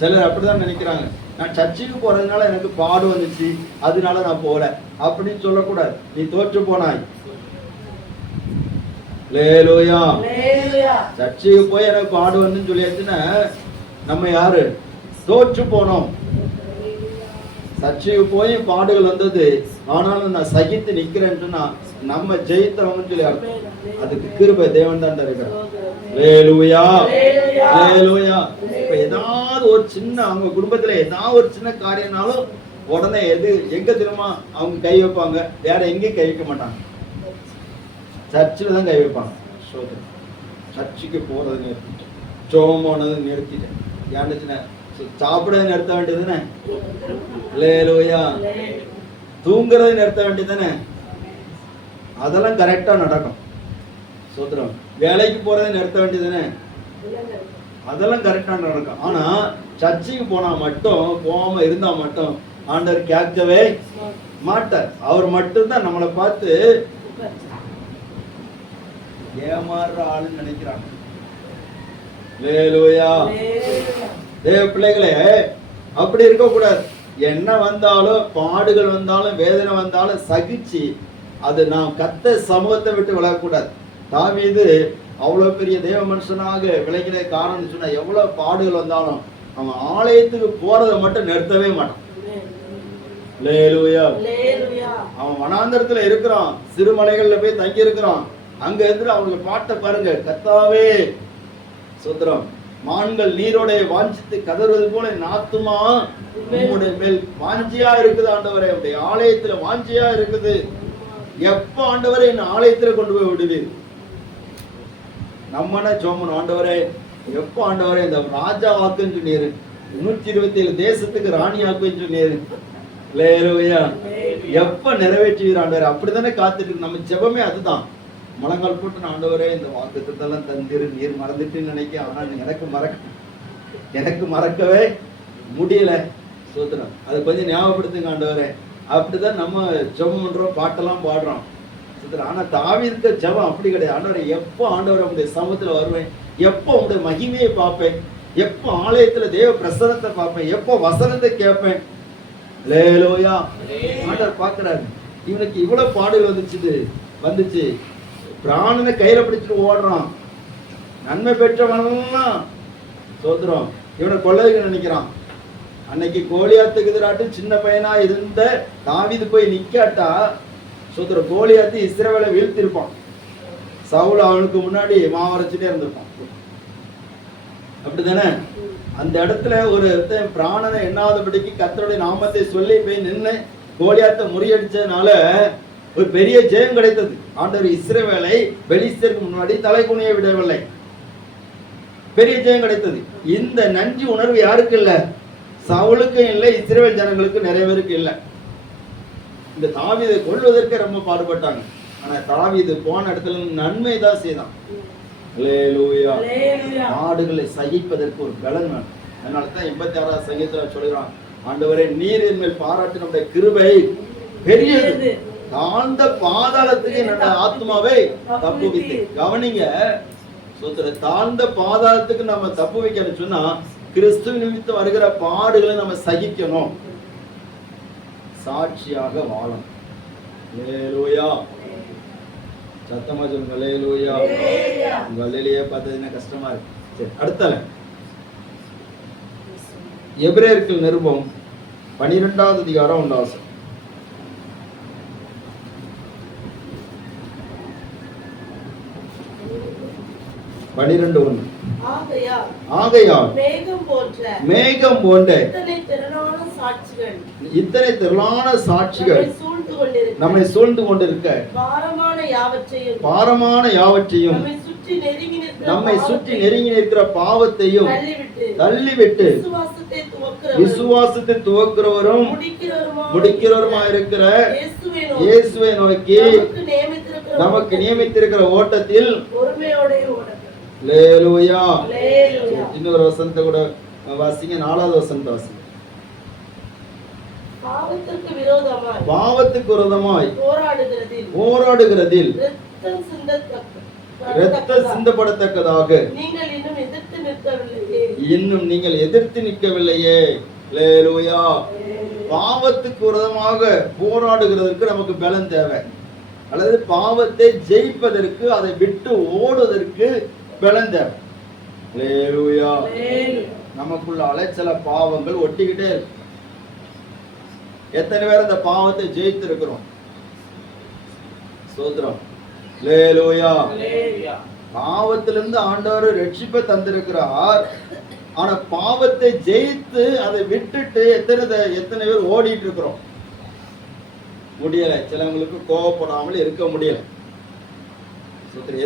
சிலர் அப்படிதான் நினைக்கிறாங்க. நான் சர்ச்சுக்கு போறதுனால எனக்கு பாடு வந்துச்சு, அதனால நான் போல அப்படின்னு சொல்லக்கூடாது. நீ தோற்று போனாய். அல்லேலூயா. சர்ச்சுக்கு போய் எனக்கு பாடு வந்துன்னு சொல்லியாச்சுன்னா நம்ம யாரு? தோற்று போனோம். சர்ச்சுக்கு போய் பாடுகள் வந்தது, ஆனாலும் நான் சகித்து நிக்கிறேன்னு சொன்னா நம்ம ஜெயித்தவங்கன்னு சொல்லி அர்த்தம். அதுக்கு கிருபை தேவன் தான் இருக்கிறார். அல்லேலூயா. அல்லேலூயா. இப்ப ஏதாவது ஒரு சின்ன, அவங்க குடும்பத்துல ஏதாவது ஒரு சின்ன காரியம்னாலும் உடனே எங்க திரும்ப அவங்க கை வைப்பாங்க, வேற எங்கேயும் கை வைக்க மாட்டாங்க. சர்ச்சில் தான் கை வைப்பாங்க. சர்ச்சுக்கு போறது நிறுத்திட்டேன், ஜெபம் போனது நிறுத்திட்டேன், ஏன்னுச்சுன்னா சாப்பிட நிறுத்த வேண்டியதுதானே? அல்லேலூயா. தூங்குறதை நிறுத்த வேண்டியதுதானே? அதெல்லாம் கரெக்டா நடக்கும். சோத்திரம். வேலைக்கு போறதை நிறுத்த வேண்டியதுதானே? அதெல்லாம் கரெக்டா நடக்கும். ஆனா சர்ச்சுக்கு போனா மட்டும், போகாம இருந்தா மட்டும் ஆண்டவர் கேட்கவே மாட்டார். அவர் மட்டும்தான் நம்மளை பார்த்து ஏமாறுற ஆளுன்னு நினைக்கிறாங்க. அல்லேலூயா. தேவ பிள்ளைகளே, அப்படி இருக்க கூடாது. என்ன வந்தாலும், பாடுகள் வந்தாலும், வேதனை வந்தாலும் சகிச்சு அது நாம் கர்த்தர் சமூகத்தை விட்டு விலகக்கூடாது. தாவீது அவ்வளவு பெரிய தேவ மனுஷனாக விளங்கின காரணம் சொன்னா, எவ்வளவு பாடுகள் வந்தாலும் அவன் ஆலயத்துக்கு போறதை மட்டும் நிறுத்தவே மாட்டான். அல்லேலூயா. அவன் வனாந்தரத்துல இருக்கிறான், சிறுமலைகள்ல போய் தங்கி இருக்கிறான். அங்க இருந்து அவனுக்கு பாட்டை பாருங்க, கர்த்தாவே சோத்திரம், மான்கள் நீரோடைய வாஞ்சித்து கதறுவது போல என் ஆத்துமா உம்முடைய மேல் வாஞ்சியா இருக்குது ஆண்டவரே. உடைய ஆலயத்துல வாஞ்சியா இருக்குது. எப்ப ஆண்டவரே என் ஆலயத்துல கொண்டு போய் விடுவீர்? நம்மனா சோமன் ஆண்டவரே, எப்ப ஆண்டவரே இந்த ராஜா வாக்குன்னு சொன்னீரு, 127 தேசத்துக்கு ராணி ஆக்குன்னு சொன்னீரு. அல்லேலூயா. எப்ப நிறைவேற்றுவீர் ஆண்டவரே? அப்படித்தானே காத்துட்டு இருக்கு. நம்ம ஜெபமே அதுதான். முழங்கால் போட்டு ஆண்டவரே இந்த வாக்குத்தத்தெல்லாம் தந்திரு, நீர் மறந்துட்டுன்னு நினைக்க, ஆனால் எனக்கு மறக்கவே முடியல. சோதனம் அதை கொஞ்சம் ஞாபகப்படுத்துங்க ஆண்டவரே. அப்படிதான் நம்ம ஜெபம் பண்றோம், பாட்டெல்லாம் பாடுறோம். ஆனா தாவீதுக்கு ஜெபம் அப்படி கிடையாது. ஆண்டவரே, எப்போ ஆண்டவரை உங்களுடைய சமூகத்துல வருவேன், எப்போ உங்களுடைய மகிமையை பார்ப்பேன், எப்போ ஆலயத்துல தேவ பிரசனத்தை பார்ப்பேன், எப்போ வசனத்தை கேட்பேன். அல்லேலூயா. ஆண்டவர் பார்க்கிறாரு, இவனுக்கு இவ்வளவு பாடுகள் வந்துச்சு, பிராணனை கையில பிடிச்சிட்டு ஓடுறான், நன்மை பெற்றவனெல்லாம் சோத்துறோம், இவனை கொள்ளைக்கு நினைக்கிறான். அன்னைக்கு கோலியாத்துக்கு எதிராட்டு சின்ன பையனா இருந்த தாவீது போய் நிக்காட்டா சோத்துற, கோலியாத்து இஸ்ரவேலை வீழ்த்திருப்பான். சவுல் அவனுக்கு முன்னாடி மாவரைச்சுட்டே இருந்திருப்பான். அப்படித்தானே? அந்த இடத்துல ஒரு பிராணனை எண்ணாதபடிக்கு கர்த்தருடைய நாமத்தை சொல்லி போய் நின்று கோலியாத்தை முறியடிச்சதுனால ஒரு பெரிய ஜெயம் கிடைத்தது. ஆண்டவர் இஸ்ரவேலை பெலிஸ்தருக்கு முன்னாடி தலை குனிய விடவில்லை. பெரிய ஜெயம் கிடைத்தது. இந்த நன்றி உணர்வு யாருக்கு இல்லை? சவுலுக்கும் இல்லை, இஸ்ரவேல் ஜனங்களுக்கு நிறைய பேருக்கு இல்லை. இந்த தாவீதை கொள்வதற்கு ரொம்ப பாடுபட்டாங்க. ஆனா தாவீது போன இடத்துல நன்மை தான் செய்தான். அல்லேலூயா. நாடுகளை சகிப்பதற்கு ஒரு பலன் வேணும். அதனாலதான் 86ஆம் சங்கீதத்துல சொல்கிறான், ஆண்டவரே நீர் என் மேல் பாராட்டு நம்முடைய கிருபை பெரியது, தாழ்ந்த பாதாளத்துக்கு என்னோட ஆத்மாவை தப்புவித்து. கவனிங்க, தாழ்ந்த பாதாளத்துக்கு நம்ம தப்பு வைக்கணும் சொன்னா கிறிஸ்துவ நிமித்தம் வருகிற பாடுகளை நம்ம சகிக்கணும், சாட்சியாக வாழணும். அல்லேலூயா. சத்தமா சொல்லுங்க அல்லேலூயா. உங்க அல்லேலூயா பார்த்ததுன்னா கஷ்டமா இருக்கு. சரி, அடுத்தல எபிரேயர்கள் நிருபம் 12வது அதிகாரம் 1 வசனம். 12:1. ஆகையால் மேகம் போன்ற இத்தனை திரளான சாட்சிகள் நம்மை சூழ்ந்து கொண்டிருக்க, பாரமான யாவற்றையும் நம்மை சுற்றி நெருங்கி நிற்கிற பாவத்தையும் தள்ளிவிட்டு விசுவாசத்தை துவக்கிறவரும் முடிக்கிறவருமா இருக்கிற இயேசுவை நோக்கி நமக்கு நியமித்திருக்கிற ஓட்டத்தில் அல்லேலூயா. இன்னொரு வசனத்தை கூட வாசிங்க, 4வது வசனத்தை வாசிங்க. பாவத்துக்கு விரோதமாய் போராடுகிறதில் இரத்தம் சிந்தப்படத்தக்கதாக இன்னும் நீங்கள் எதிர்த்து நிற்கவில்லையே. அல்லேலூயா. பாவத்துக்கு விரோதமாக போராடுகிறதற்கு நமக்கு பலன் தேவை, அல்லது பாவத்தை ஜெயிப்பதற்கு, அதை விட்டு ஓடுவதற்கு பலன் தேவை. அல்லேலூயா. நமக்குள்ள அலைச்சல பாவங்கள் ஒட்டிக்கிட்டே இருக்கு. எத்தனை பேர் அந்த பாவத்தை ஜெயித்து இருக்கிறோம்? ஸ்தோத்திரம். அல்லேலூயா. பாவத்திலிருந்து ஆண்டவர் ரட்சிப்பை தந்திருக்கிறார். ஆனா பாவத்தை ஜெயித்து அதை விட்டுட்டு எத்தனை பேர் ஓடிட்டு இருக்கிறோம்? முடியல. சிலவங்களுக்கு கோவப்படாமல் இருக்க முடியல.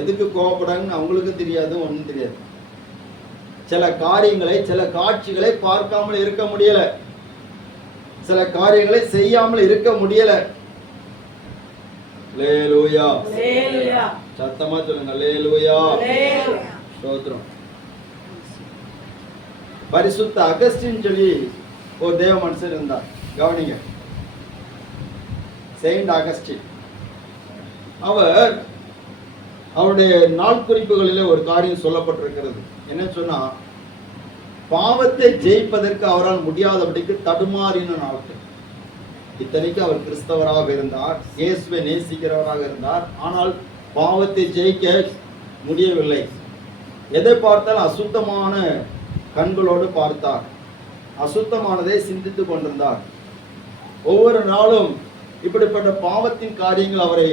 எதுக்கு கோவப்படாங்கன்னு அவங்களுக்கும் தெரியாது, ஒன்றும் தெரியாது. சில காரியங்களை, சில காட்சிகளை பார்க்காமல் இருக்க முடியல, சில காரியங்களை செய்யாமல் இருக்க முடியல. அல்லேலூயா. சத்தமா சொல்லுங்க அல்லேலூயா. ஸ்தோத்திரம். பரிசுத்த அகஸ்டின் சொல்லி ஒரு தேவ மனுஷன் இருந்தார். கவனிங்க, செயின்ட் அகஸ்டின். அவருடைய நாள் குறிப்புகளிலே ஒரு காரியம் சொல்லப்பட்டிருக்கிறது. என்ன சொன்னா, பாவத்தை ஜெயிப்பதற்கு அவரால் முடியாதபடிக்கு தடுமாறின நாட்கள். இத்தனைக்கு அவர் கிறிஸ்தவராக இருந்தார், இயேசுவை நேசிக்கிறவராக இருந்தார். ஆனால் பாவத்தை ஜெயிக்க முடியவில்லை. எதை பார்த்தால் அசுத்தமான கண்களோடு பார்த்தார், அசுத்தமானதை சிந்தித்துக் கொண்டிருந்தார். ஒவ்வொரு நாளும் இப்படிப்பட்ட பாவத்தின் காரியங்கள் அவரை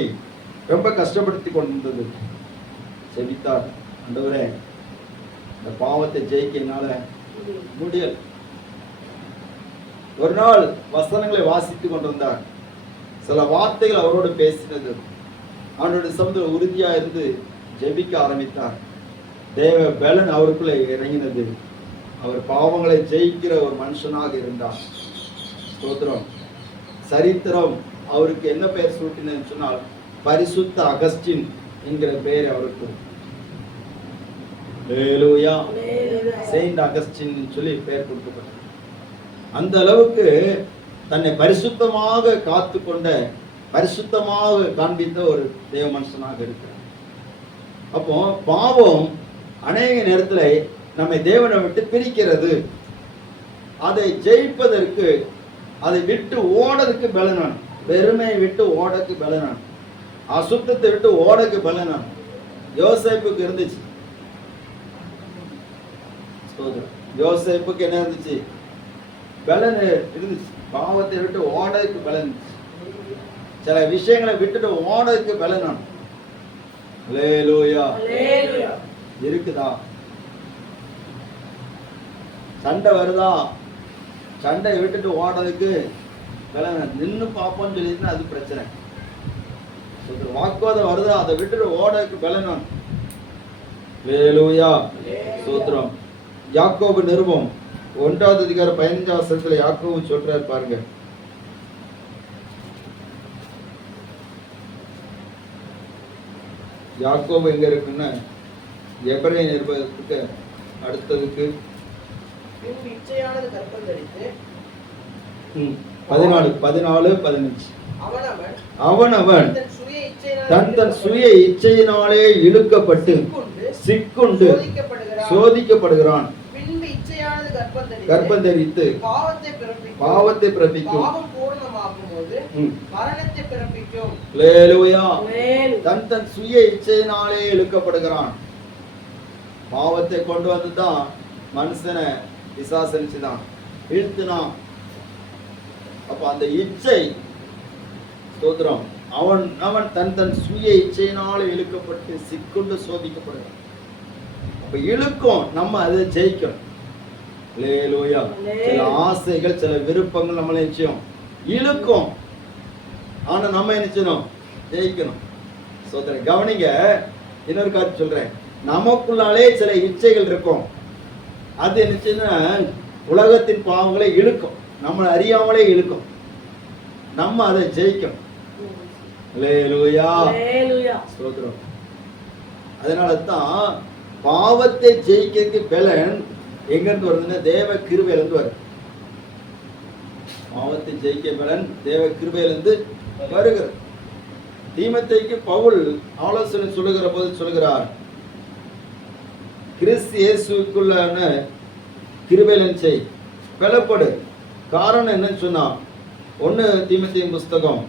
ரொம்ப கஷ்டப்படுத்தி கொண்டிருந்தது. செபித்தார், ஆண்டவரே இந்த பாவத்தை ஜெயிக்க என்னால முடியல. ஒரு நாள் வசனங்களை வாசித்துக் கொண்டிருந்தார். சில வார்த்தைகள் அவரோடு பேசினது. அவனுடைய சமுதிரம் உறுதியா இருந்து ஜெபிக்க ஆரம்பித்தார். தேவ பலன் அவருக்குள்ள இறங்கினது. அவர் பாவங்களை ஜெயிக்கிற ஒரு மனுஷனாக இருந்தார். ஸ்தோத்திரம். சரித்திரம் அவருக்கு என்ன பெயர் சூட்டினு சொன்னால் பரிசுத்த அகஸ்டின் என்கிற பெயர் அவருக்கு. ஹல்லேலூயா. செயின்ட் அகஸ்டின் சொல்லி பெயர் கொடுக்கப்பட்டது. அந்த அளவுக்கு தன்னை பரிசுத்தமாக காத்து கொண்ட, பரிசுத்தமாக காண்பித்த ஒரு தேவ மனுஷனாக இருக்கிறார். அப்போ பாவம் அநேக நேரத்துல நம்மை தேவனை விட்டு பிரிக்கிறது. அதை ஜெயிப்பதற்கு, அதை விட்டு ஓடதுக்கு பலனான். வெறுமையை விட்டு ஓடக்கு பலனான். அசுத்தத்தை விட்டு ஓடக்கு பலனான். யோசேப்புக்கு இருந்துச்சு. யோசேப்புக்கு என்ன இருந்துச்சு? பலன் இருந்துச்சு. பாவத்தை விட்டு ஓடதுக்கு பலன். சில விஷயங்களை விட்டுட்டு ஓடதுக்கு பலனான். ஹல்லேலூயா. இருக்குதா? சண்டை வருதா? சண்டையை விட்டுட்டு ஓடுறதுக்கு நின்று பார்ப்போம்னு சொல்லிட்டுனா அது பிரச்சனை. வாக்குவாதம் வருதா? அதை விட்டுட்டு ஓடுறதுக்கு பலனான். ஹல்லேலூயா. ஸ்தோத்திரம். யாக்கோபு நிருபம் 1வது அதிகாரம் 15வது வசனத்துல யாக்கோபு சொல்றாரு பாருங்க. யாக்கோபு எங்க இருக்குன்னா எபிரேய நிருபத்துக்கு அடுத்ததுக்கு 14-15. அவனவன் தன் சுய இச்சையினாலே இழுக்கப்பட்டு சிக்குண்டு சோதிக்கப்படுகிறான். கர்ப்பம் தரித்து பாவத்தை பிறப்பிக்கும். தன் சுய இச்சையினாலே இழுக்கப்படுகிறான். பாவத்தை கொண்டு வந்துதான் மனுஷனை விசாசனிச்சுதான் இழுத்துனான். அப்ப அந்த இச்சை, ஸ்தோத்திரம், அவன் தன் சுய இச்சையினால இழுக்கப்பட்டு சிக்குண்டு சோதிக்கப்படுகிறான். அப்ப இழுக்கும், நம்ம அதை ஜெயிக்கணும். ஹல்லேலூயா. சில ஆசைகள், சில விருப்பங்கள் நம்மள நிச்சயம் இழுக்கும். ஆனா நம்ம என்ன செய்யணும்? ஜெயிக்கணும். ஸ்தோத்திரம். கவனிங்க, இன்னொரு காட்சி சொல்றேன். நமக்குள்ளாலே சில இச்சைகள் இருக்கும். அது என்ன செய்யணும்? உலகத்தின் பாவங்களை இழுக்கும். நம்மளை அறியாமலே இழுக்கும். நம்ம அதை ஜெயிக்கணும். ஹல்லேலூயா. ஸ்தோத்திரம். அதனால தான் பாவத்தை ஜெயிக்கிறதுக்கு பலன் எங்க இருந்து வருதுன்னா தேவ கிருபையில இருந்து வருது. பாவத்தை ஜெயிக்க பலன் தேவ கிருபையில இருந்து வருகிறது. தீமோத்தேயுக்கு பவுல் ஆலோசனை சொல்லுகிற போது சொல்கிறார், கிறிஸ்து இயேசுக்குள்ளான கிருபையில செய், பலப்படு. காரணம் என்னன்னு சொன்னா 1 தீமோத்தேயு புஸ்தகம்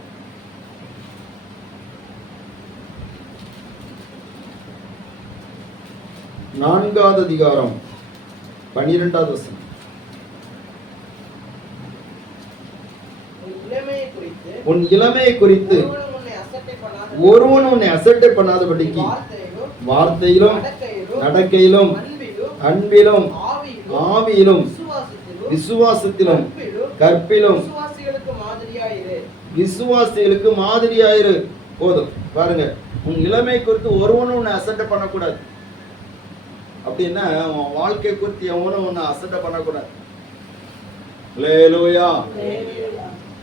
4வது அதிகாரம் 12வது வசனம். உன் இளமையை குறித்து ஒருவன் உன்னை அசட்டை பண்ணாதபடிக்கு வார்த்தையிலும் நடக்கையிலும் அன்பிலும் ஆவியிலும் விசுவாசத்திலும் கற்பிலும் விசுவாசிகளுக்கு மாதிரியாயிரு. போதும். பாருங்க, உன் இளமை குறித்து ஒருவனும் உன்னை அசட்டை பண்ணக்கூடாது. அப்படின்னா உன் வாழ்க்கை குறித்து எவனும் உன்னை அசட்டை பண்ணக்கூடாது. ஹல்லேலூயா.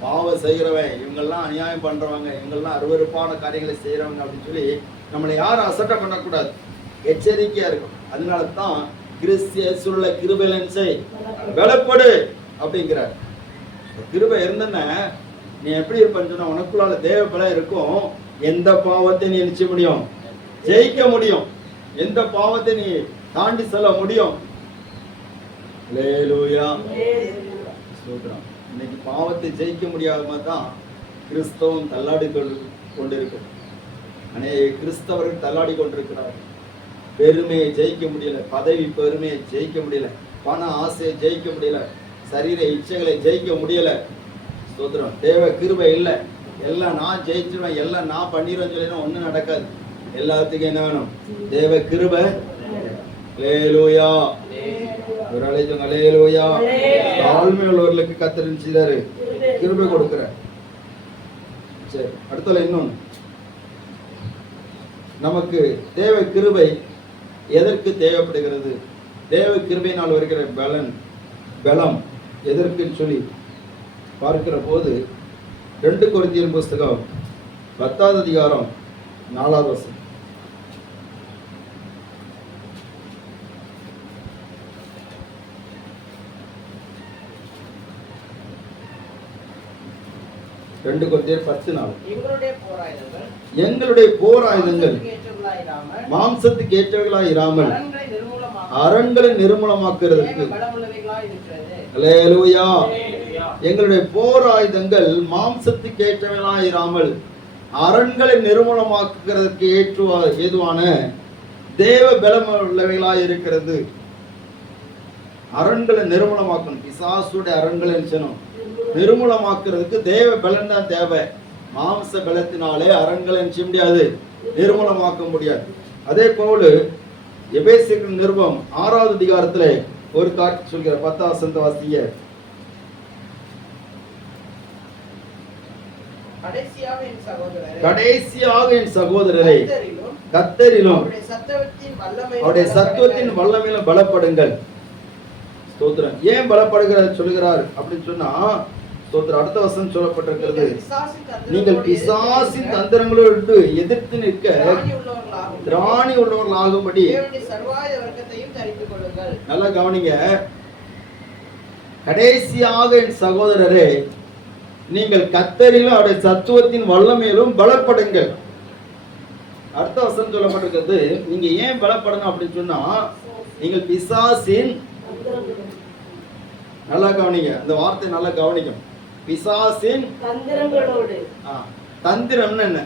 பாவம் செய்கிறவன், இவங்கெல்லாம் அநியாயம் பண்றவங்க, இவங்கெல்லாம் அருவருப்பான காரியங்களை செய்யறவங்க அப்படின்னு சொல்லி நம்மளை யாரும் அசட்டை பண்ணக்கூடாது. எச்சரிக்கையா இருக்கும். அதனால தான் கிறிஸ்து இயேசுவுள்ள கிருபையில செய், பலப்படு அப்படிங்கிறார். கிருபை இருந்தன்னா நீ எப்படி இருப்பன்னு சொன்னா உனக்குள்ளால தேவ பலம் இருக்கும். எந்த பாவத்தை நீ நிச்சய முடியும்? ஜெயிக்க முடியும். எந்த பாவத்தை நீ தாண்டி செல்ல முடியும். ஹல்லேலூயா. ஸ்தோத்திரம். இன்னைக்கு பாவத்தை ஜெயிக்க முடியாம தான் கிறிஸ்தவம் தள்ளாடி கொண்டிருக்கிறது. அநேக கிறிஸ்தவர்கள் தள்ளாடி கொண்டிருக்கிறார்கள். பெருமையை ஜெயிக்க முடியல, பதவி பெருமையை ஜெயிக்க முடியல, பண ஆசையை ஜெயிக்க முடியல, சரீர இச்சைகளை ஜெயிக்க முடியல. ஸ்தோத்திரம். தேவ கிருபை இல்லை. எல்லாம் நான் ஜெயிச்சிருவேன், எல்லாம் நான் பண்ணிடுவேன் சொல்லினா ஒன்றும் நடக்காது. எல்லாத்துக்கும் என்ன வேணும்? தேவ கிருபை. அல்லேலூயா. ஒரு அழைச்சோங்க அல்லேலூயா. தாழ்மை உள்ளவர்களுக்கு கர்த்தர் செய்றாரு, கிருபை கொடுக்கிறார். சரி, அடுத்தல இன்னொன்னு, நமக்கு தேவை கிருபை எதற்கு தேவைப்படுகிறது? தேவ கிருபையினால் வருகிற பலம் எதற்கு சொல்லி பார்க்கிற போது 2 கொரிந்தியர் புஸ்தகம் 10வது அதிகாரம் 4வது வசனம். ரெண்டு கொரிந்தியர் 10:4. எங்களுடைய போர் ஆயுதங்கள் மாம்சத்துக்கு ஏற்றவர்களாய் இராமல் அரண்களை நிர்மூலமாக்குறதுக்கு. அல்லேலூயா. எங்களுடைய போர் ஆயுதங்கள் மாம்சத்துக்கு ஏற்றவர்களாய் இராமல் அரண்களை நிர்மூலமாக்குறதுக்கு ஏதுவான தேவ பலம் உள்ளவைகளாய் இருக்கிறது. அரண்களை நிர்மூலமாக்கணும். பிசாசுடைய அரண்களை நிர்மூலமாக்குறதுக்கு தேவ பலன் தான் தேவை. மாம்ச பலத்தினாலே அரண்களை செய்ய முடியாது, நிர்மூலமாக்க முடியாது. அதே போல எபேசியர் நிருபம் 6வது அதிகாரத்திலே ஒரு காட்சி சொல்கிற 10வது வசனத்தை வாசிங்க. கடைசியாக என் சகோதரரை கர்த்தரிலும் அவருடைய சத்துவத்தின் வல்லமையிலும் பலப்படுங்கள். ஸ்தோத்திரம். ஏன் பலப்படுகிறார் சொல்கிறார் அப்படின்னு சொன்னா, ஸ்தோத்திரம், அடுத்த வசனம் சொல்லப்பட்டிருக்கிறது, நீங்கள் பிசாசின் தந்திரங்களோடு எதிர்த்து நிற்க திராணி உள்ளவர்களாகும்படி. நல்லா கவனிங்க. கடைசியாக என் சகோதரரே நீங்கள் கர்த்தரிலும் அவருடைய சத்துவத்தின் வல்லமையிலும் பலப்படுங்கள். அடுத்த வசனம் சொல்லப்பட்டிருக்கிறது, நீங்க ஏன் பலப்படணும் அப்படின்னு சொன்னா, நீங்கள் பிசாசின், நல்லா கவனிங்க, அந்த வார்த்தை நல்லா கவனிக்கும், பிசாசின் தந்திரங்களோடு. தந்திரம்னா என்ன?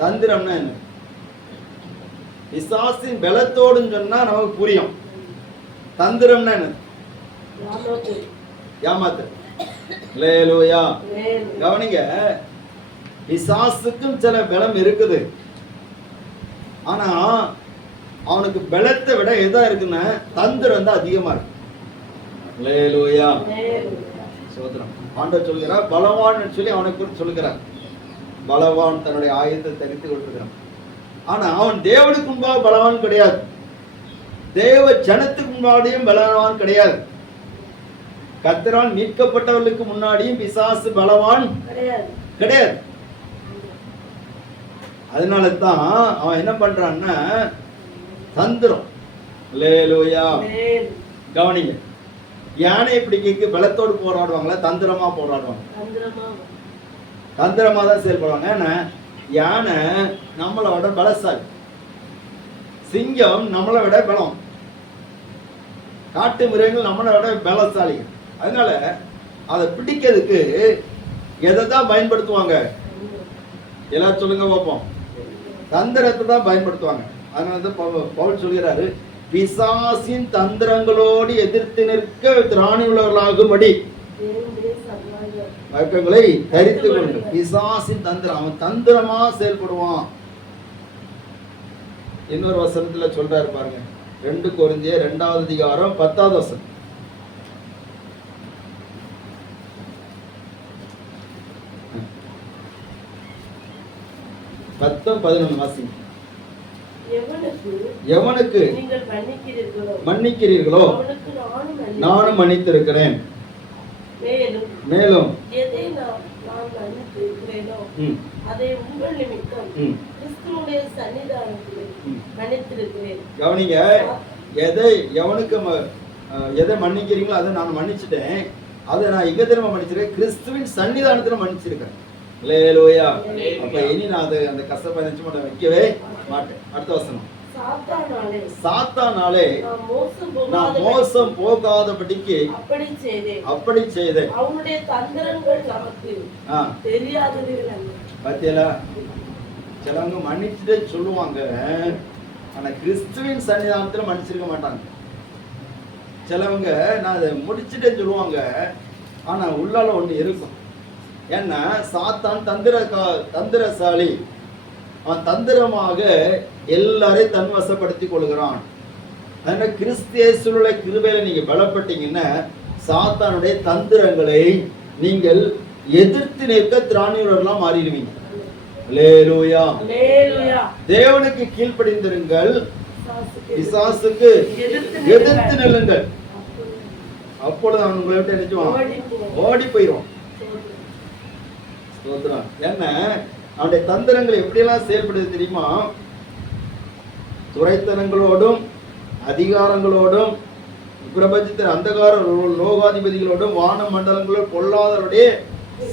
தந்திரம்னா என்ன? பிசாசின் பலத்தோடுன்னு சொன்னா நமக்கு புரியும். தந்திரம்னா என்ன? ஏமாத்து. அல்லேலூயா. கவனிங்க, பிசாசுக்கும் சில பலம் இருக்குது. ஆனா அவனுக்கு பலத்தை விட எதா இருக்குன்னா தந்திரம் தான் அதிகமா இருக்கு. அல்லேலூயா. சோதரம். ஆண்டவர் சொல்கிறார் பலவான் சொல்லி அவனை குறித்து சொல்கிறார். பலவான் தன்னுடைய ஆயுதத்தை தரித்து கொண்டிருக்கிறான். ஆனா அவன் தேவனுக்கு முன்பாக பலவான் கிடையாது, தேவ ஜனத்துக்கு முன்னாடியும் பலவான் கிடையாது. கர்த்தரால் மீட்கப்பட்டவர்களுக்கு முன்னாடியும் பிசாசு பலவான் கிடையாது. அதனால தான் அவன் என்ன பண்றான்னா தந்திரம். அல்லேலூயா. கவனிங்க, யானை பிடிக்க பலத்தோடு போராடுவாங்களா, தந்திரமா போராடுவாங்க? தந்திரமா தான் செயல்படுவாங்க. ஏன்னா யானை நம்மளை விட பலசாலி, சிங்கம் நம்மளை விட பலம், காட்டு மிருகங்கள் நம்மளை விட பலசாலி. அதனால அதை பிடிக்கிறதுக்கு எதை தான் பயன்படுத்துவாங்க? எல்லாரும் சொல்லுங்க பார்ப்போம். தந்திரத்தை தான் பயன்படுத்துவாங்க. அதனால தான் பவுல் சொல்கிறாரு, பிசாசின் தந்திரங்களோடு எதிர்த்து நிற்க திராணி உள்ளவர்களாகும்படி வழக்கங்களை தரித்து கொண்டு. பிசாசின் தந்திரம், அவன் தந்திரமா செயல்படுவான். இன்னொரு வசனத்துல சொல்றாரு பாருங்க, 2 கொரிந்தியர் 2வது அதிகாரம் 10வது வசனம். வாசிங்க. எவனுக்கு மன்னிக்கிறீர்களோ நானும் மன்னித்திருக்கிறேன். மேலும் கவனிங்க, எதை மன்னிக்கிறீங்களோ அதை நான் மன்னிச்சுட்டேன். அதை நான் எங்க திரும்ப மன்னிச்சிருக்கேன்? கிறிஸ்துவின் சன்னிதானத்துல மன்னிச்சிருக்கேன். அல்லேலூயா. அப்ப இனி நான் அந்த கஷ்டப்பை நினைச்சு வைக்கவே மாட்டேன். அடுத்த வசனம், சாத்தானாலே நான் மோசம் போகாதபடிக்கு அப்படி செய்தேன். அவனுடைய தந்திரங்கள் நமக்கு தெரியாதவைகள் அல்ல. பாத்தீங்களா? சிலவங்க மன்னிச்சுட்டே சொல்லுவாங்க, ஆனா கிறிஸ்துவின் சன்னிதானத்துல மன்னிச்சிருக்க மாட்டாங்க. சிலவங்க நான் அதை முடிச்சுட்டே சொல்லுவாங்க, ஆனா உள்ளால ஒன்று இருக்கும். ஏன்னா சாத்தான் தந்திரசாலி. அவன் தந்திரமாக எல்லாரையும் தன்வசப்படுத்தி கொள்கிறான். அதனால கிறிஸ்தியேசுவுள்ள கிருபையில நீங்க பலப்பட்டீங்கன்னா சாத்தானுடைய தந்திரங்களை நீங்கள் எதிர்த்து நிற்க திராணியுள்ளவர்களா மாறிடுவீங்க. அல்லேலூயா. அல்லேலூயா. தேவனுக்கு கீழ்ப்படிந்திருங்கள், பிசாசுக்கு எதிர்த்து நில்லுங்கள். அப்பொழுது அவன் உங்களை விட்டு நினைச்சுவான், ஓடி போயிடுவான். என்ன அவனுடைய தந்திரங்கள் எப்படியெல்லாம் செயல்படுது தெரியுமா? துரைத்தனங்களோடும் அதிகாரங்களோடும் பிரபஞ்சத்தின் அந்தகார லோகாதிபதிகளோடும் வான மண்டலங்களோடும் பொல்லாதவருடைய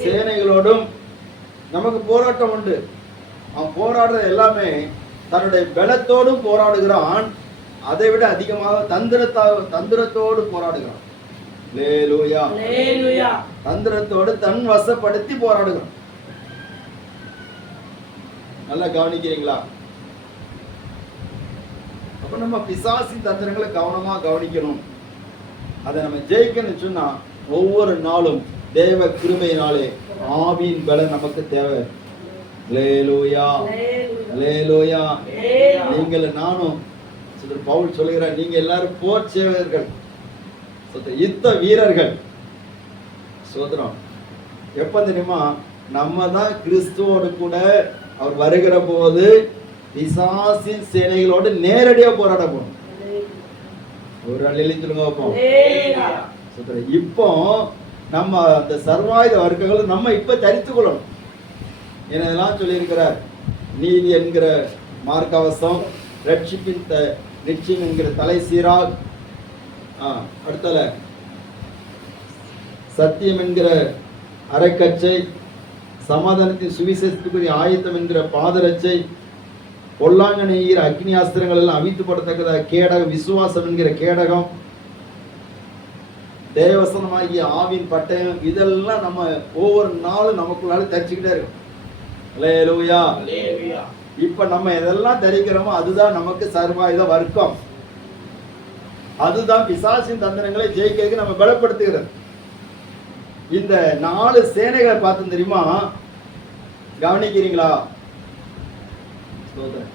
சேனைகளோடும் நமக்கு போராட்டம் உண்டு. அவன் போராடுற எல்லாமே தன்னுடைய பலத்தோடும் போராடுகிறான், அதை விட அதிகமாக தந்திரத்தோடு போராடுகிறான். அல்லேலூயா. தந்திரத்தோடு தன் வசப்படுத்தி போராடுகிறான். நல்லா கவனிக்கிறீங்களா? அப்ப நம்ம பிசாசின் தந்திரங்களை கவனமா கவனிக்கணும். அதை நம்ம ஜெயிக்கணும்னு சொன்னா ஒவ்வொரு நாளும் தேவ கிருபையினாலே ஆவியின் பலம் நமக்கு தேவை. அல்லேலூயா. அல்லேலூயா. நீங்கள் நானும் பவுல் சொல்லுகிறார், நீங்க எல்லாரும் போர் சேவகர்கள், யுத்த வீரர்கள். சோதரம் எப்ப தெரியுமா? நம்ம தான் கிறிஸ்துவோடு கூட அவர் வருகிற போது பிசாசின் சேனைகளோடு நேரடியா போராட போகணும். ஒரு அழிலித்துங்க வைப்போம். இப்போ நம்ம அந்த சர்வாயுத வர்க்கங்களை நம்ம இப்ப தரித்து கொள்ளணும். என்னதெல்லாம் சொல்லி இருக்கிறார்? நீதி என்கிற மார்க்கவசம், ரட்சிப்பின் நிச்சயம் என்கிற தலை சீரால், அடுத்தல சத்தியம் என்கிற அரைக்கச்சை, சமாதானத்தின் சுவிசேஷத்துக்குரிய ஆயத்தம் என்கிற பாதரட்சை, பொல்லாங்கனை என்கிற அக்னி ஆஸ்திரங்கள் எல்லாம் அவித்து போடத்தக்கத கேடகம், விசுவாசம் என்கிற கேடகம், தேவசனமாகிய ஆவின் பட்டயம், இதெல்லாம் நம்ம ஒவ்வொரு நாளும் நமக்குள்ளால தரிச்சுக்கிட்டே இருக்கும். அல்லேலூயா. இப்ப நம்ம எதெல்லாம் தரிக்கிறோமோ அதுதான் நமக்கு சர்வாயுத வர்க்கம். அதுதான் பிசாசின் தந்திரங்களை ஜெயிக்கிறதுக்கு நம்ம பலப்படுத்துகிறது. இந்த 4 சேனைகளை பார்த்து தெரியுமா? கவனிக்கிறீங்களா?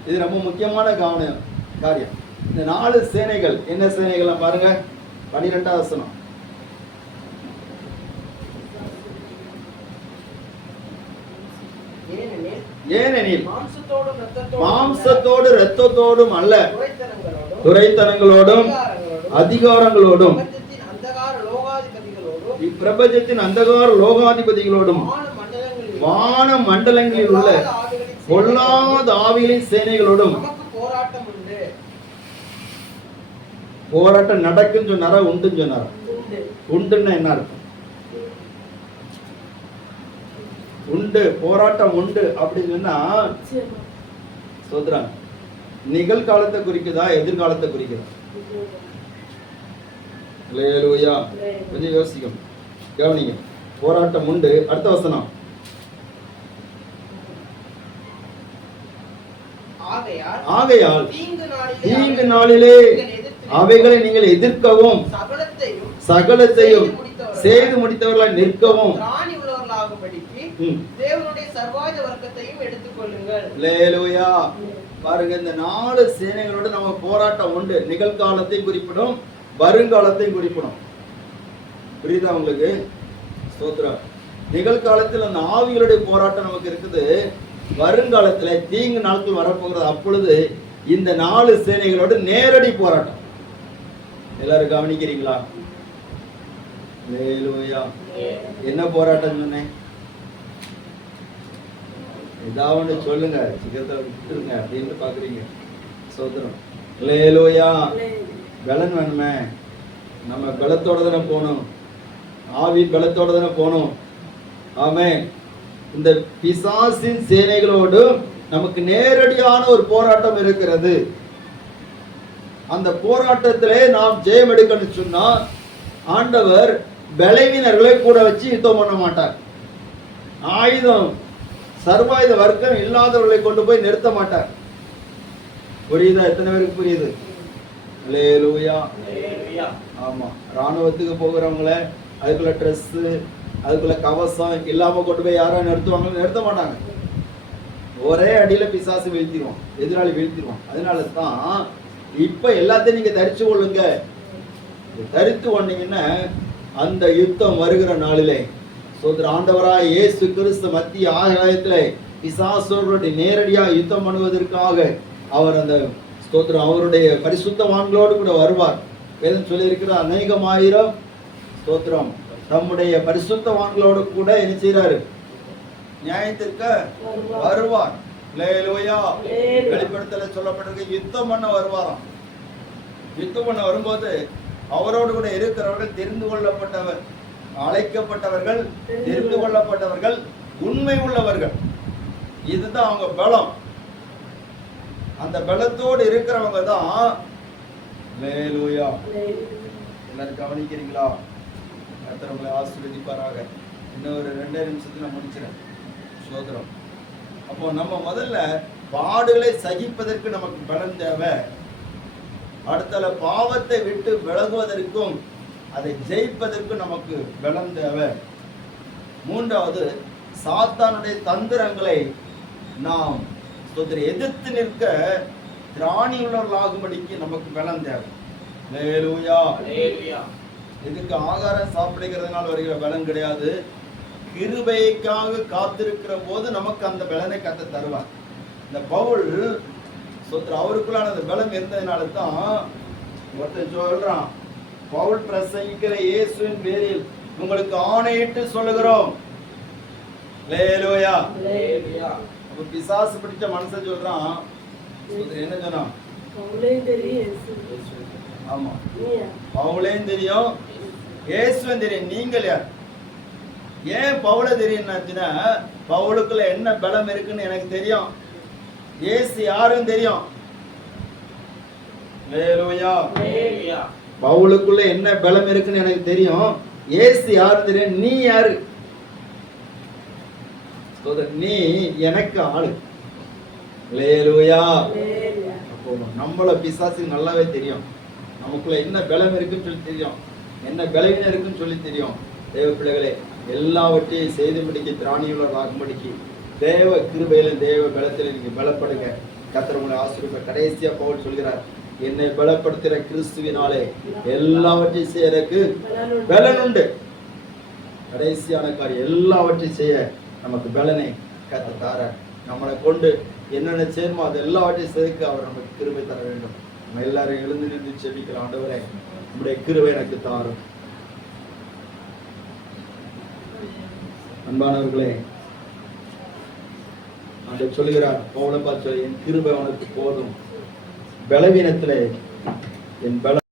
இது ரொம்ப முக்கியமான காரியம். இந்த 4 சேனைகள் என்ன சேனைகள் பாருங்க. 12வது வசனம். ஏனெனில் மாம்சத்தோடு இரத்தத்தோடும் அல்ல, துரைத்தனங்களோடும் அதிகாரங்களோடும் இப்பிரபஞ்சத்தின் அந்தகார லோகாதிபதிகளோடும் வான மண்டலங்களில் உள்ள பொல்லாத ஆவிகளின் சேனைகளோடும் போராட்டம் நடக்கும் சொன்னாரா? உண்டுன்னு சொன்னாரா? உண்டுன்னா என்ன அர்த்தம்? உண்டு, போராட்டம் உண்டு அப்படின்னு சொன்னா சொல்றாங்க. நிகழ்காலத்தை குறிக்குதா எதிர்காலத்தை குறிக்குதா? அல்லேலூயா. கொஞ்சம் யோசிக்கும், கவனிங்க. போராட்டம் உண்டு. அடுத்த வசனம். ஆகையால் தீங்கு நாளிலே அவைகளை நீங்கள் எதிர்க்கவும் சகலத்தையும் செய்து முடித்தவர்களாய் நிற்கவும் தேவனுடைய சர்வாயுத வர்க்கத்தையும் எடுத்துக்கொள்ளுங்கள். அல்லேலூயா. பாருங்க, இந்த 4 சேனைகளோட நம்ம போராட்டம் உண்டு. நிகழ்காலத்தையும் குறிப்பிடும், வருங்காலத்தையும் குறிப்பிடும். புரியுதா உங்களுக்கு? ஸ்தோத்திரம். நிகழ்காலத்தில் அந்த ஆவிகளுடைய போராட்டம் நமக்கு இருக்குது. வருங்காலத்துல தீங்கு நாட்கள் வரப்போகிறது. அப்பொழுது இந்த 4 சேனைகளோட நேரடி போராட்டம். எல்லாரும் கவனிக்கிறீங்களா? அல்லேலூயா. என்ன போராட்டம் சொன்னேன்? ஏதாவது சொல்லுங்க, சீக்கிரத்தை விட்டுருங்க அப்படின்னு பாக்குறீங்க. ஸ்தோத்திரம். அல்லேலூயா. பலன் வேணுமே. நம்ம பலத்தோட தானே போகணும், ஆவி பலத்தோட தானே போகணும். ஆமென். இந்த பிசாசின் சேனைகளோடு நமக்கு நேரடியான ஒரு போராட்டம் இருக்கிறது. அந்த போராட்டத்திலே நாம் ஜெயம் எடுக்கணும்னு சொன்னா ஆண்டவர் பலவீனர்களை கூட வச்சு யுத்தம் பண்ண மாட்டார். ஆயுதம் சர்வாயுத வர்க்கம் இல்லாதவர்களை கொண்டு போய் நிறுத்த மாட்டார். புரியுதா? எத்தனை பேருக்கு புரியுது? அல்லேலூயா. ஆமா, ராணுவத்துக்கு போகிறவங்கள அதுக்குள்ள ட்ரெஸ், அதுக்குள்ள கவசம் இல்லாம கொண்டு போய் யாரும் நிறுத்த மாட்டாங்க. ஒரே அடியில பிசாசு வீழ்த்திடுவான், எதிராளி வீழ்த்திடுவான். அதனால தான் இப்ப எல்லாத்தையும் நீங்க தரிச்சு கொள்ளுங்க. தரித்து கொண்டீங்கன்னா அந்த யுத்தம் வருகிற நாளிலே சோதர ஆண்டவராய் இயேசு கிறிஸ்து மத்திய ஆகாயத்திலே பிசாசோடு நேரடியாக யுத்தம் பண்ணுவதற்காக அவர் அந்த ஸ்தோத்திரம் அவருடைய பரிசுத்தவான்களோடு கூட வருவார். வேதம் சொல்லி இருக்கிற அநேகமாயிரம் ஸ்தோத்திரம் தம்முடைய பரிசுத்தவான்களோடு கூட என்ன செய்யறாரு? நியாயத்திற்க வருவார். அல்லேலூயா. வெளிப்படுத்தல சொல்லப்பட்டிருக்கு யுத்தம் பண்ண வருவாராம். யுத்தம் பண்ண வரும்போது அவரோடு கூட இருக்கிறவர்கள் தெரிந்து கொள்ளப்பட்டவர், அழைக்கப்பட்டவர்கள், தெரிந்து கொள்ளப்பட்டவர்கள், உண்மை உள்ளவர்கள். இதுதான் அவங்க பலம். அந்த பலத்தோடு இருக்கிறவங்க தான் அல்லேலூயா. எல்லாரும் கவனிக்கிறீங்களா? கர்த்தர் உங்களை ஆசீர்வதிப்பாராக. இன்னொரு 2 நிமிஷத்துல முடிச்சிடறேன். சோதரம். அப்போ நம்ம முதல்ல பாடுகளை சகிப்பதற்கு நமக்கு பலம் தேவை. அடுத்தல பாவத்தை விட்டு விலகுவதற்கும் அதை ஜெயிப்பதற்கும் நமக்கு பலம் தேவை. மூன்றாவது சாத்தானுடைய தந்திரங்களை நாம் எதிர்த்து நிற்க திராணியுள்ளவர்களாகும்படிக்கு நமக்கு பலம் தேவை. அல்லேலூயா. இதுக்கு ஆகாரம் சாப்பிடுகிறதுனால வருகிற பலம் கிடையாது. கிருபைக்காக காத்திருக்கிற போது நமக்கு அந்த பலனை கத்த தருவார். இந்த பவுல் அவருக்குள்ளான அந்த பலம் இருந்ததுனால தான் ஒருத்தன் சொல்றான், பவுல் பிரசங்கிக்கிற இயேசுவின் பேரில் உங்களுக்கு ஆணையிட்டு சொல்லுகிறோம். அல்லேலூயா. அப்ப பிசாசு பிடிச்ச மனுஷன் சொல்றான், என்ன சொன்னான்? ஆமா, பவுலையும் தெரியும், இயேசுவும் தெரியும். நீங்கள் யார்? ஏன் பவுல தெரியும்னாச்சுன்னா, பவுலுக்குள்ள என்ன பலம் இருக்குன்னு எனக்கு தெரியும், இயேசு யாருன்னு தெரியும். அல்லேலூயா. பவுலுக்குள்ள என்ன பலம் இருக்குன்னு எனக்கு தெரியும், இயேசு யாருன்னு தெரியும். நீ யாரு? நீ எனக்கு ஆளு. அல்லேலூயா. அப்போ நம்மள பிசாசுக்கு நல்லாவே தெரியும், நமக்குள்ள என்ன பலம் இருக்குன்னு சொல்லி தெரியும், என்ன பலவீனம் இருக்குன்னு சொல்லி தெரியும். தேவ பிள்ளைகளே, எல்லாவற்றையும் செய்து முடிக்க திராணியுள்ளவர்களாகும்படிக்கு தேவ கிருபையிலும் தேவ பலத்திலும் நீங்க பலப்படுங்க. கர்த்தர் உங்களை ஆசீர்வதிப்பார். கடைசியா பவுல் சொல்கிறார், என்னை பலப்படுத்துகிற கிறிஸ்துவினாலே எல்லாவற்றையும் செய்யறதுக்கு பலன் உண்டு. கடைசியான காரியம் எல்லாவற்றையும் செய்ய நமக்கு பலனை கர்த்தர் தார. நம்மளை கொண்டு என்னென்ன செய்யணுமோ அது எல்லாவற்றையும் செய்துக்கு அவர் நமக்கு கிருபை தர வேண்டும். நம்ம எல்லாரும் எழுந்து நின்று செபிக்கிற ஆண்டவரே, நம்முடைய கிருபை எனக்கு தாரும். அன்பானவர்களே, ஆண்டவர் சொல்லுகிறார், பவுலை பார்த்து, என் கிருபை உனக்கு போதும், பலவீனத்திலே என் பலம்